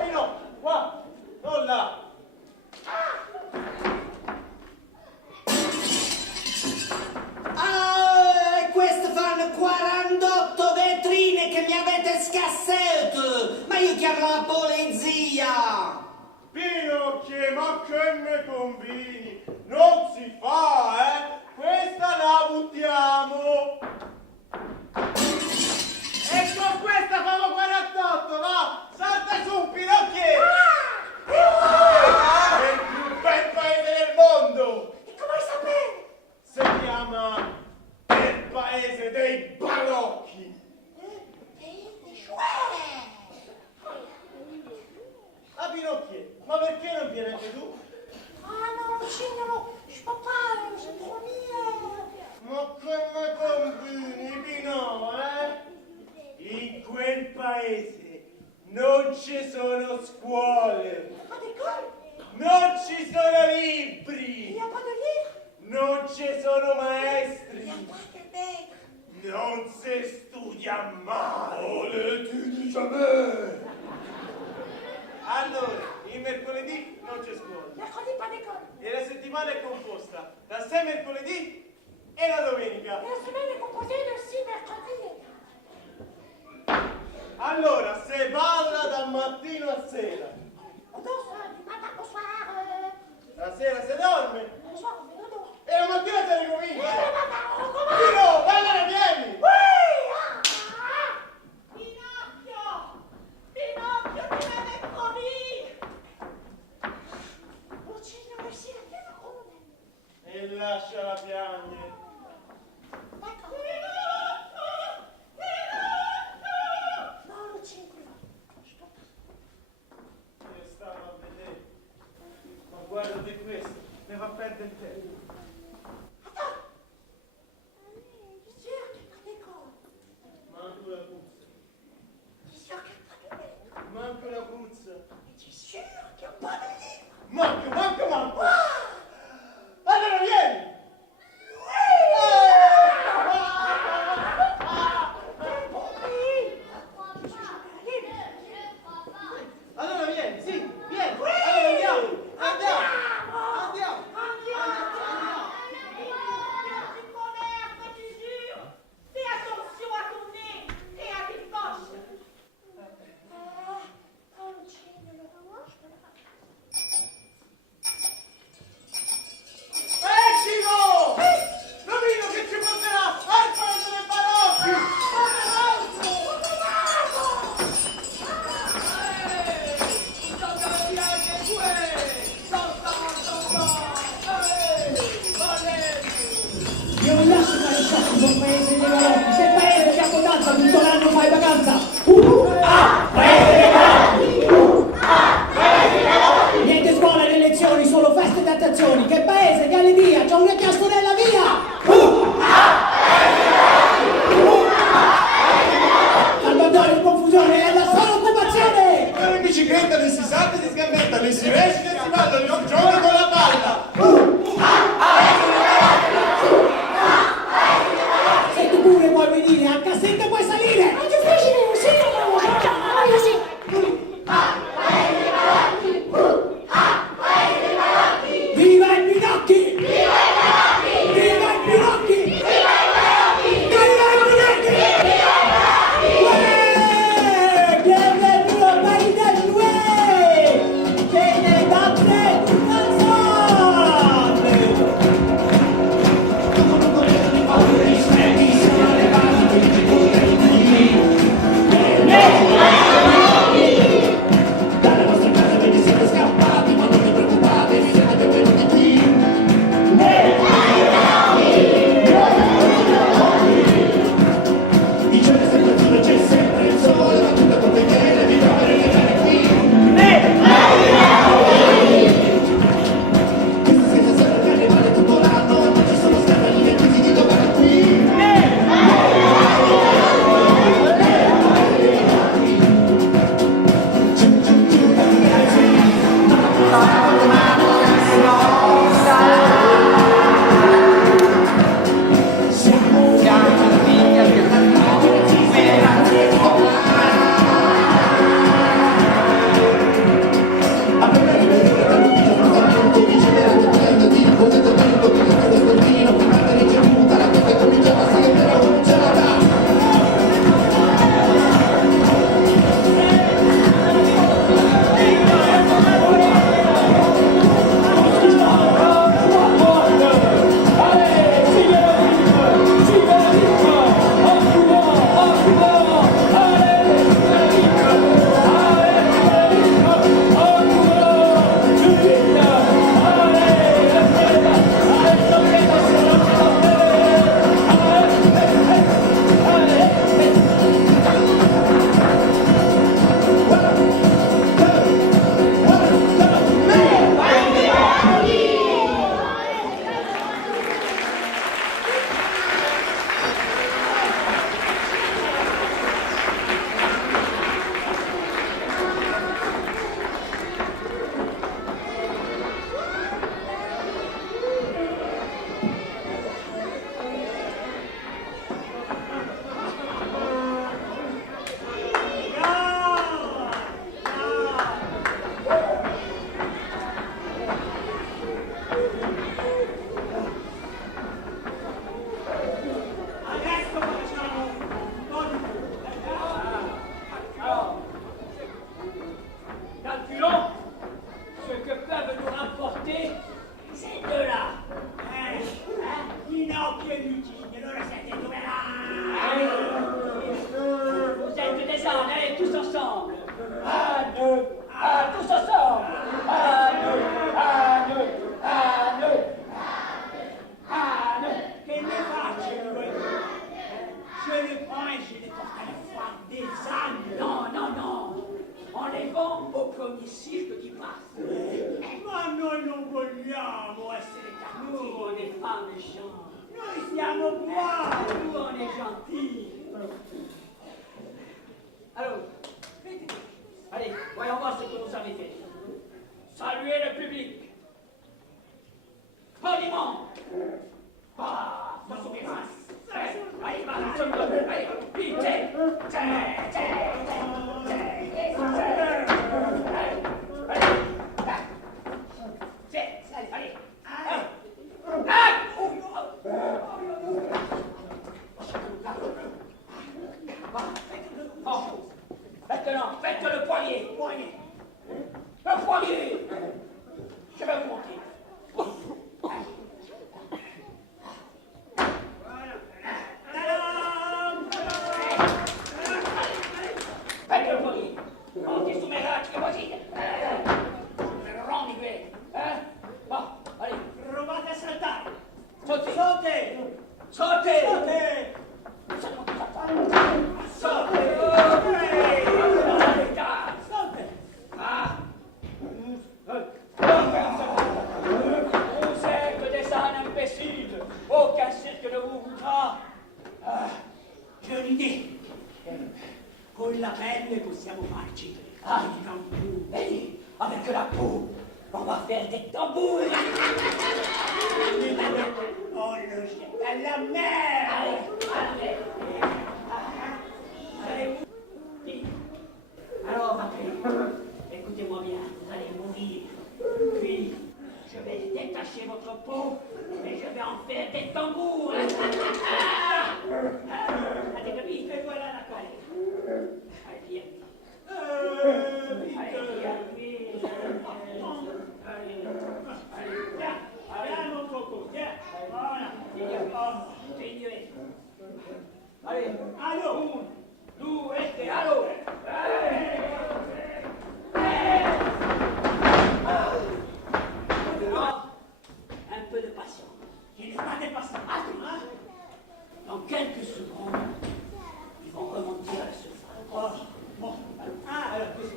Pino, qua, non là. Ah, e queste fanno 48 vetrine che mi avete scassato! Ma io chiamo la polizia! Pinocchio, ma che ne combini? Non si fa, eh? Questa la buttiamo. E con questa famo 48, va! Salta su, Pinocchio! È il più bel paese del mondo! Et comment il s'appelle? Si chiama il paese dei balocchi. Des chouettes. Ah, Pinocchio, ma perché non vieni anche tu? Ah non, Lucignolo, je peux pas, j'ai promis. Ma come combini, Pino, eh? In quel paese non ci sono scuole, Pas d'école? non ci sono Il libri, n'y a pas de livre? non ci sono Il n'y a maestri, pas de maître. non si studia mai. On l'étudie jamais. Allora, il mercoledì non c'è scuola. Mercredi, pas d'école. E la settimana è composta da 6 mercoledì e la domenica. Et la semaine est composée de 6 mercredis. Allora, se balla da mattino a sera. On danse du matin au soir. La sera si dorme Le soir, on fait dodo. e la mattina si ricomincia. Et le matin, on recommence. Tino, ballare vieni! Pinocchio! Pinocchio, tu m'avais promis! Lucia, réussi la pièce ronde. E lasciala piangere. D'accord. Non, Lucia, je t'en prie. Io stavo a vedere. Ma guardate questo, ne va a perdere il tempo. Attends. T'es sûr qu'il n'y a pas d'école? Manco la puzza. T'es sûr qu'il n'y a pas de lettres? Manco la puzza. Et t'es sûr qu'il n'y a pas de livre? Manco! Allora vieni! Allora vieni, sì, vieni! Allora andiamo! Tu commerces, tu jures! Fais attention à ton nez et à tes poches! Lucia, le revanche, Eccilo! Domino che ci porterà al paese dei barocchi! Io non lascio fare i sciocchi sul paese dei barocchi, che paese che abbondanza tutto l'anno fai vacanza! Niente scuola né lezioni, solo feste ed attrazioni, che paese, che allegria, c'ho una castorella via! Abbandono in confusione, è la sola occupazione! Per in bicicletta ne si salta e si sgambetta, ne si recita e si balla, non gioca con la palla! Se tu pure vuoi venire, a cassetta puoi salire! Ah, tu fais, j'y vais aussi. Ah, vas-y. Viva i Pinocchi! Viva i Pinocchi! Viva i Pinocchi! Viva i Pinocchi! Bienvenue au pays des jouets! Che ne date una sola! premier cirque qui passe. Ma noi non vogliamo essere Nous, cattivi. on est pas méchants. Noi siamo buoni. Nous, on est gentils. Alors, allez, voyons voir ce que vous avez fait. Saluez le public. Poliment. Ah, ça sourira. Allez, va, allez, vite, maintenant, faites le poignet. Le poignet. Je vais vous montrer. Faites le poignet. Montez sous mes rates, vas-y. Rendez-vous. Hein? Bon, allez. Provate a saltare. Sautez. Sautez. Sautez. Sautez. Sautez. Sautez. Ah. Vous êtes des ânes imbéciles. Aucun cirque ne vous voudra. Ah, c'è un'idea. Con la pelle possiamo farci Ah, i tamburi. vedi, avec la peau, on va faire des tambours. On lo jette alla mer. Allez, allez. Alors, après, écoutez-moi bien, vous allez mourir. Puis, je vais détacher votre peau et je vais en faire des tambours. Allez, Gabi, et voilà la colle. Allez, viens. Allez, viens, viens. Allez, viens. Allez, mon coco, viens. Voilà. Continuez. Allez, Allô. nous, et allô. Maintenant, un peu de patience. Il n'est pas dépassé. Hein? Dans quelques secondes, ils vont remonter à la surface. Oh, bon. Ah, alors, qu'est-ce que...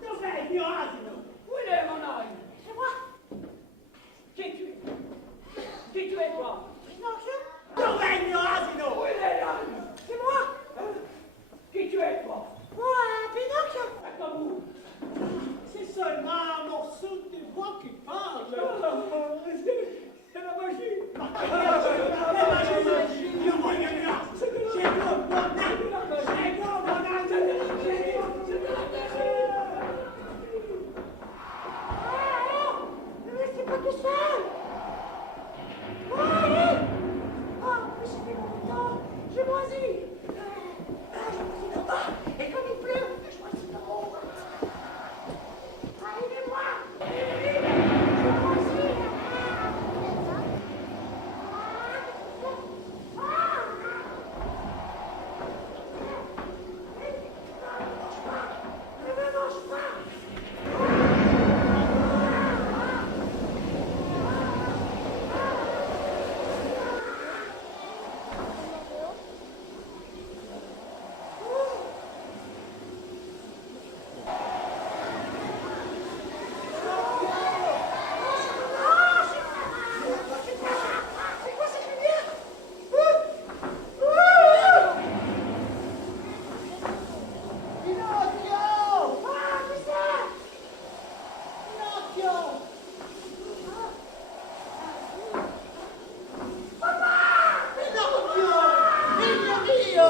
Dov'è il mio asino? Où est mon âne? C'est moi. Qui tu es? Qui tu es, toi? Dov'è il mio asino? Où est l'âne? C'est moi. Qui tu es, toi? Moi, Pinocchio. Attends, vous. C'est seulement un morceau de voix qui parle. C'est la magie. La magie. Io voglio il mio asino. J'ai bon, mon âne. J'ai bon, mon âne. Ne restez pas tout seul. Allez. Oh, mais j'ai fait mon temps. J'ai moisi. J'ai moisi là-bas. Et comme il pleut, je moisis là-haut. Aidez-moi. Je moisis. Ne me mange pas. C'est quoi cette lumière? Pinocchio! Ah, qui c'est? Pinocchio! Pinocchio! Figlio mio!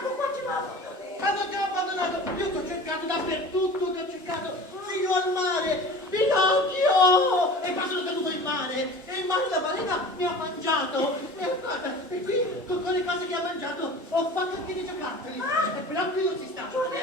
Pourquoi tu m'as abandonné? Ma non ti ho abbandonato! Io ti ho cercato dappertutto, ti ho cercato fino al mare! Pinocchio! E poi sono caduto in mare! E in mare la balena mi ha mangiato! E qui, con le cose che ha mangiato, ho fatto anche dei giocattoli! E Pinocchio non si sta male!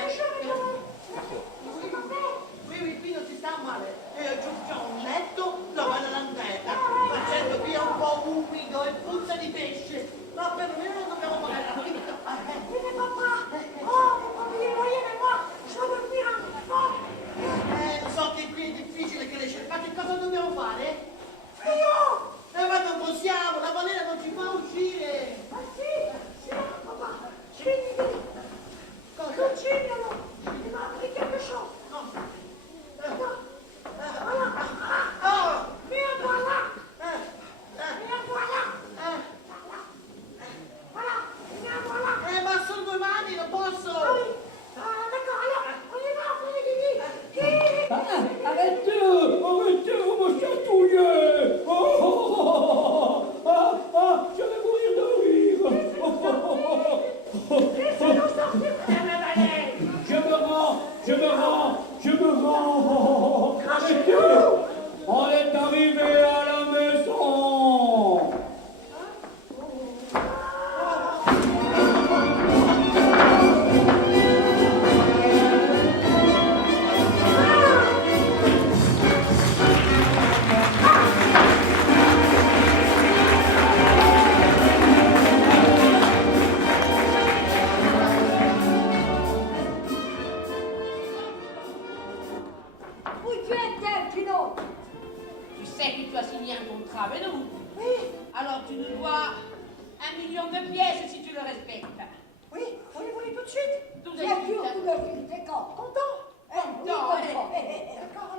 Qui non si sta male! E giù c'è un letto, la bella landetta! Ma certo, qui è un po' umido e puzza di pesce! Ma perlomeno non dobbiamo pagare la vita! Mais papa! Oh, faut pas payer le loyer, mais moi, je veux devenir un enfant! So che qui è difficile crescere, ma che cosa dobbiamo fare? sais que tu as signé un contrat avec nous. Oui, Alors tu nous dois 1 million de pièces si tu le respectes. oui, tout de suite. Tout de Bien suite. sûr, tout de suite. C'est quand? Content? Content, Oui, content. D'accord,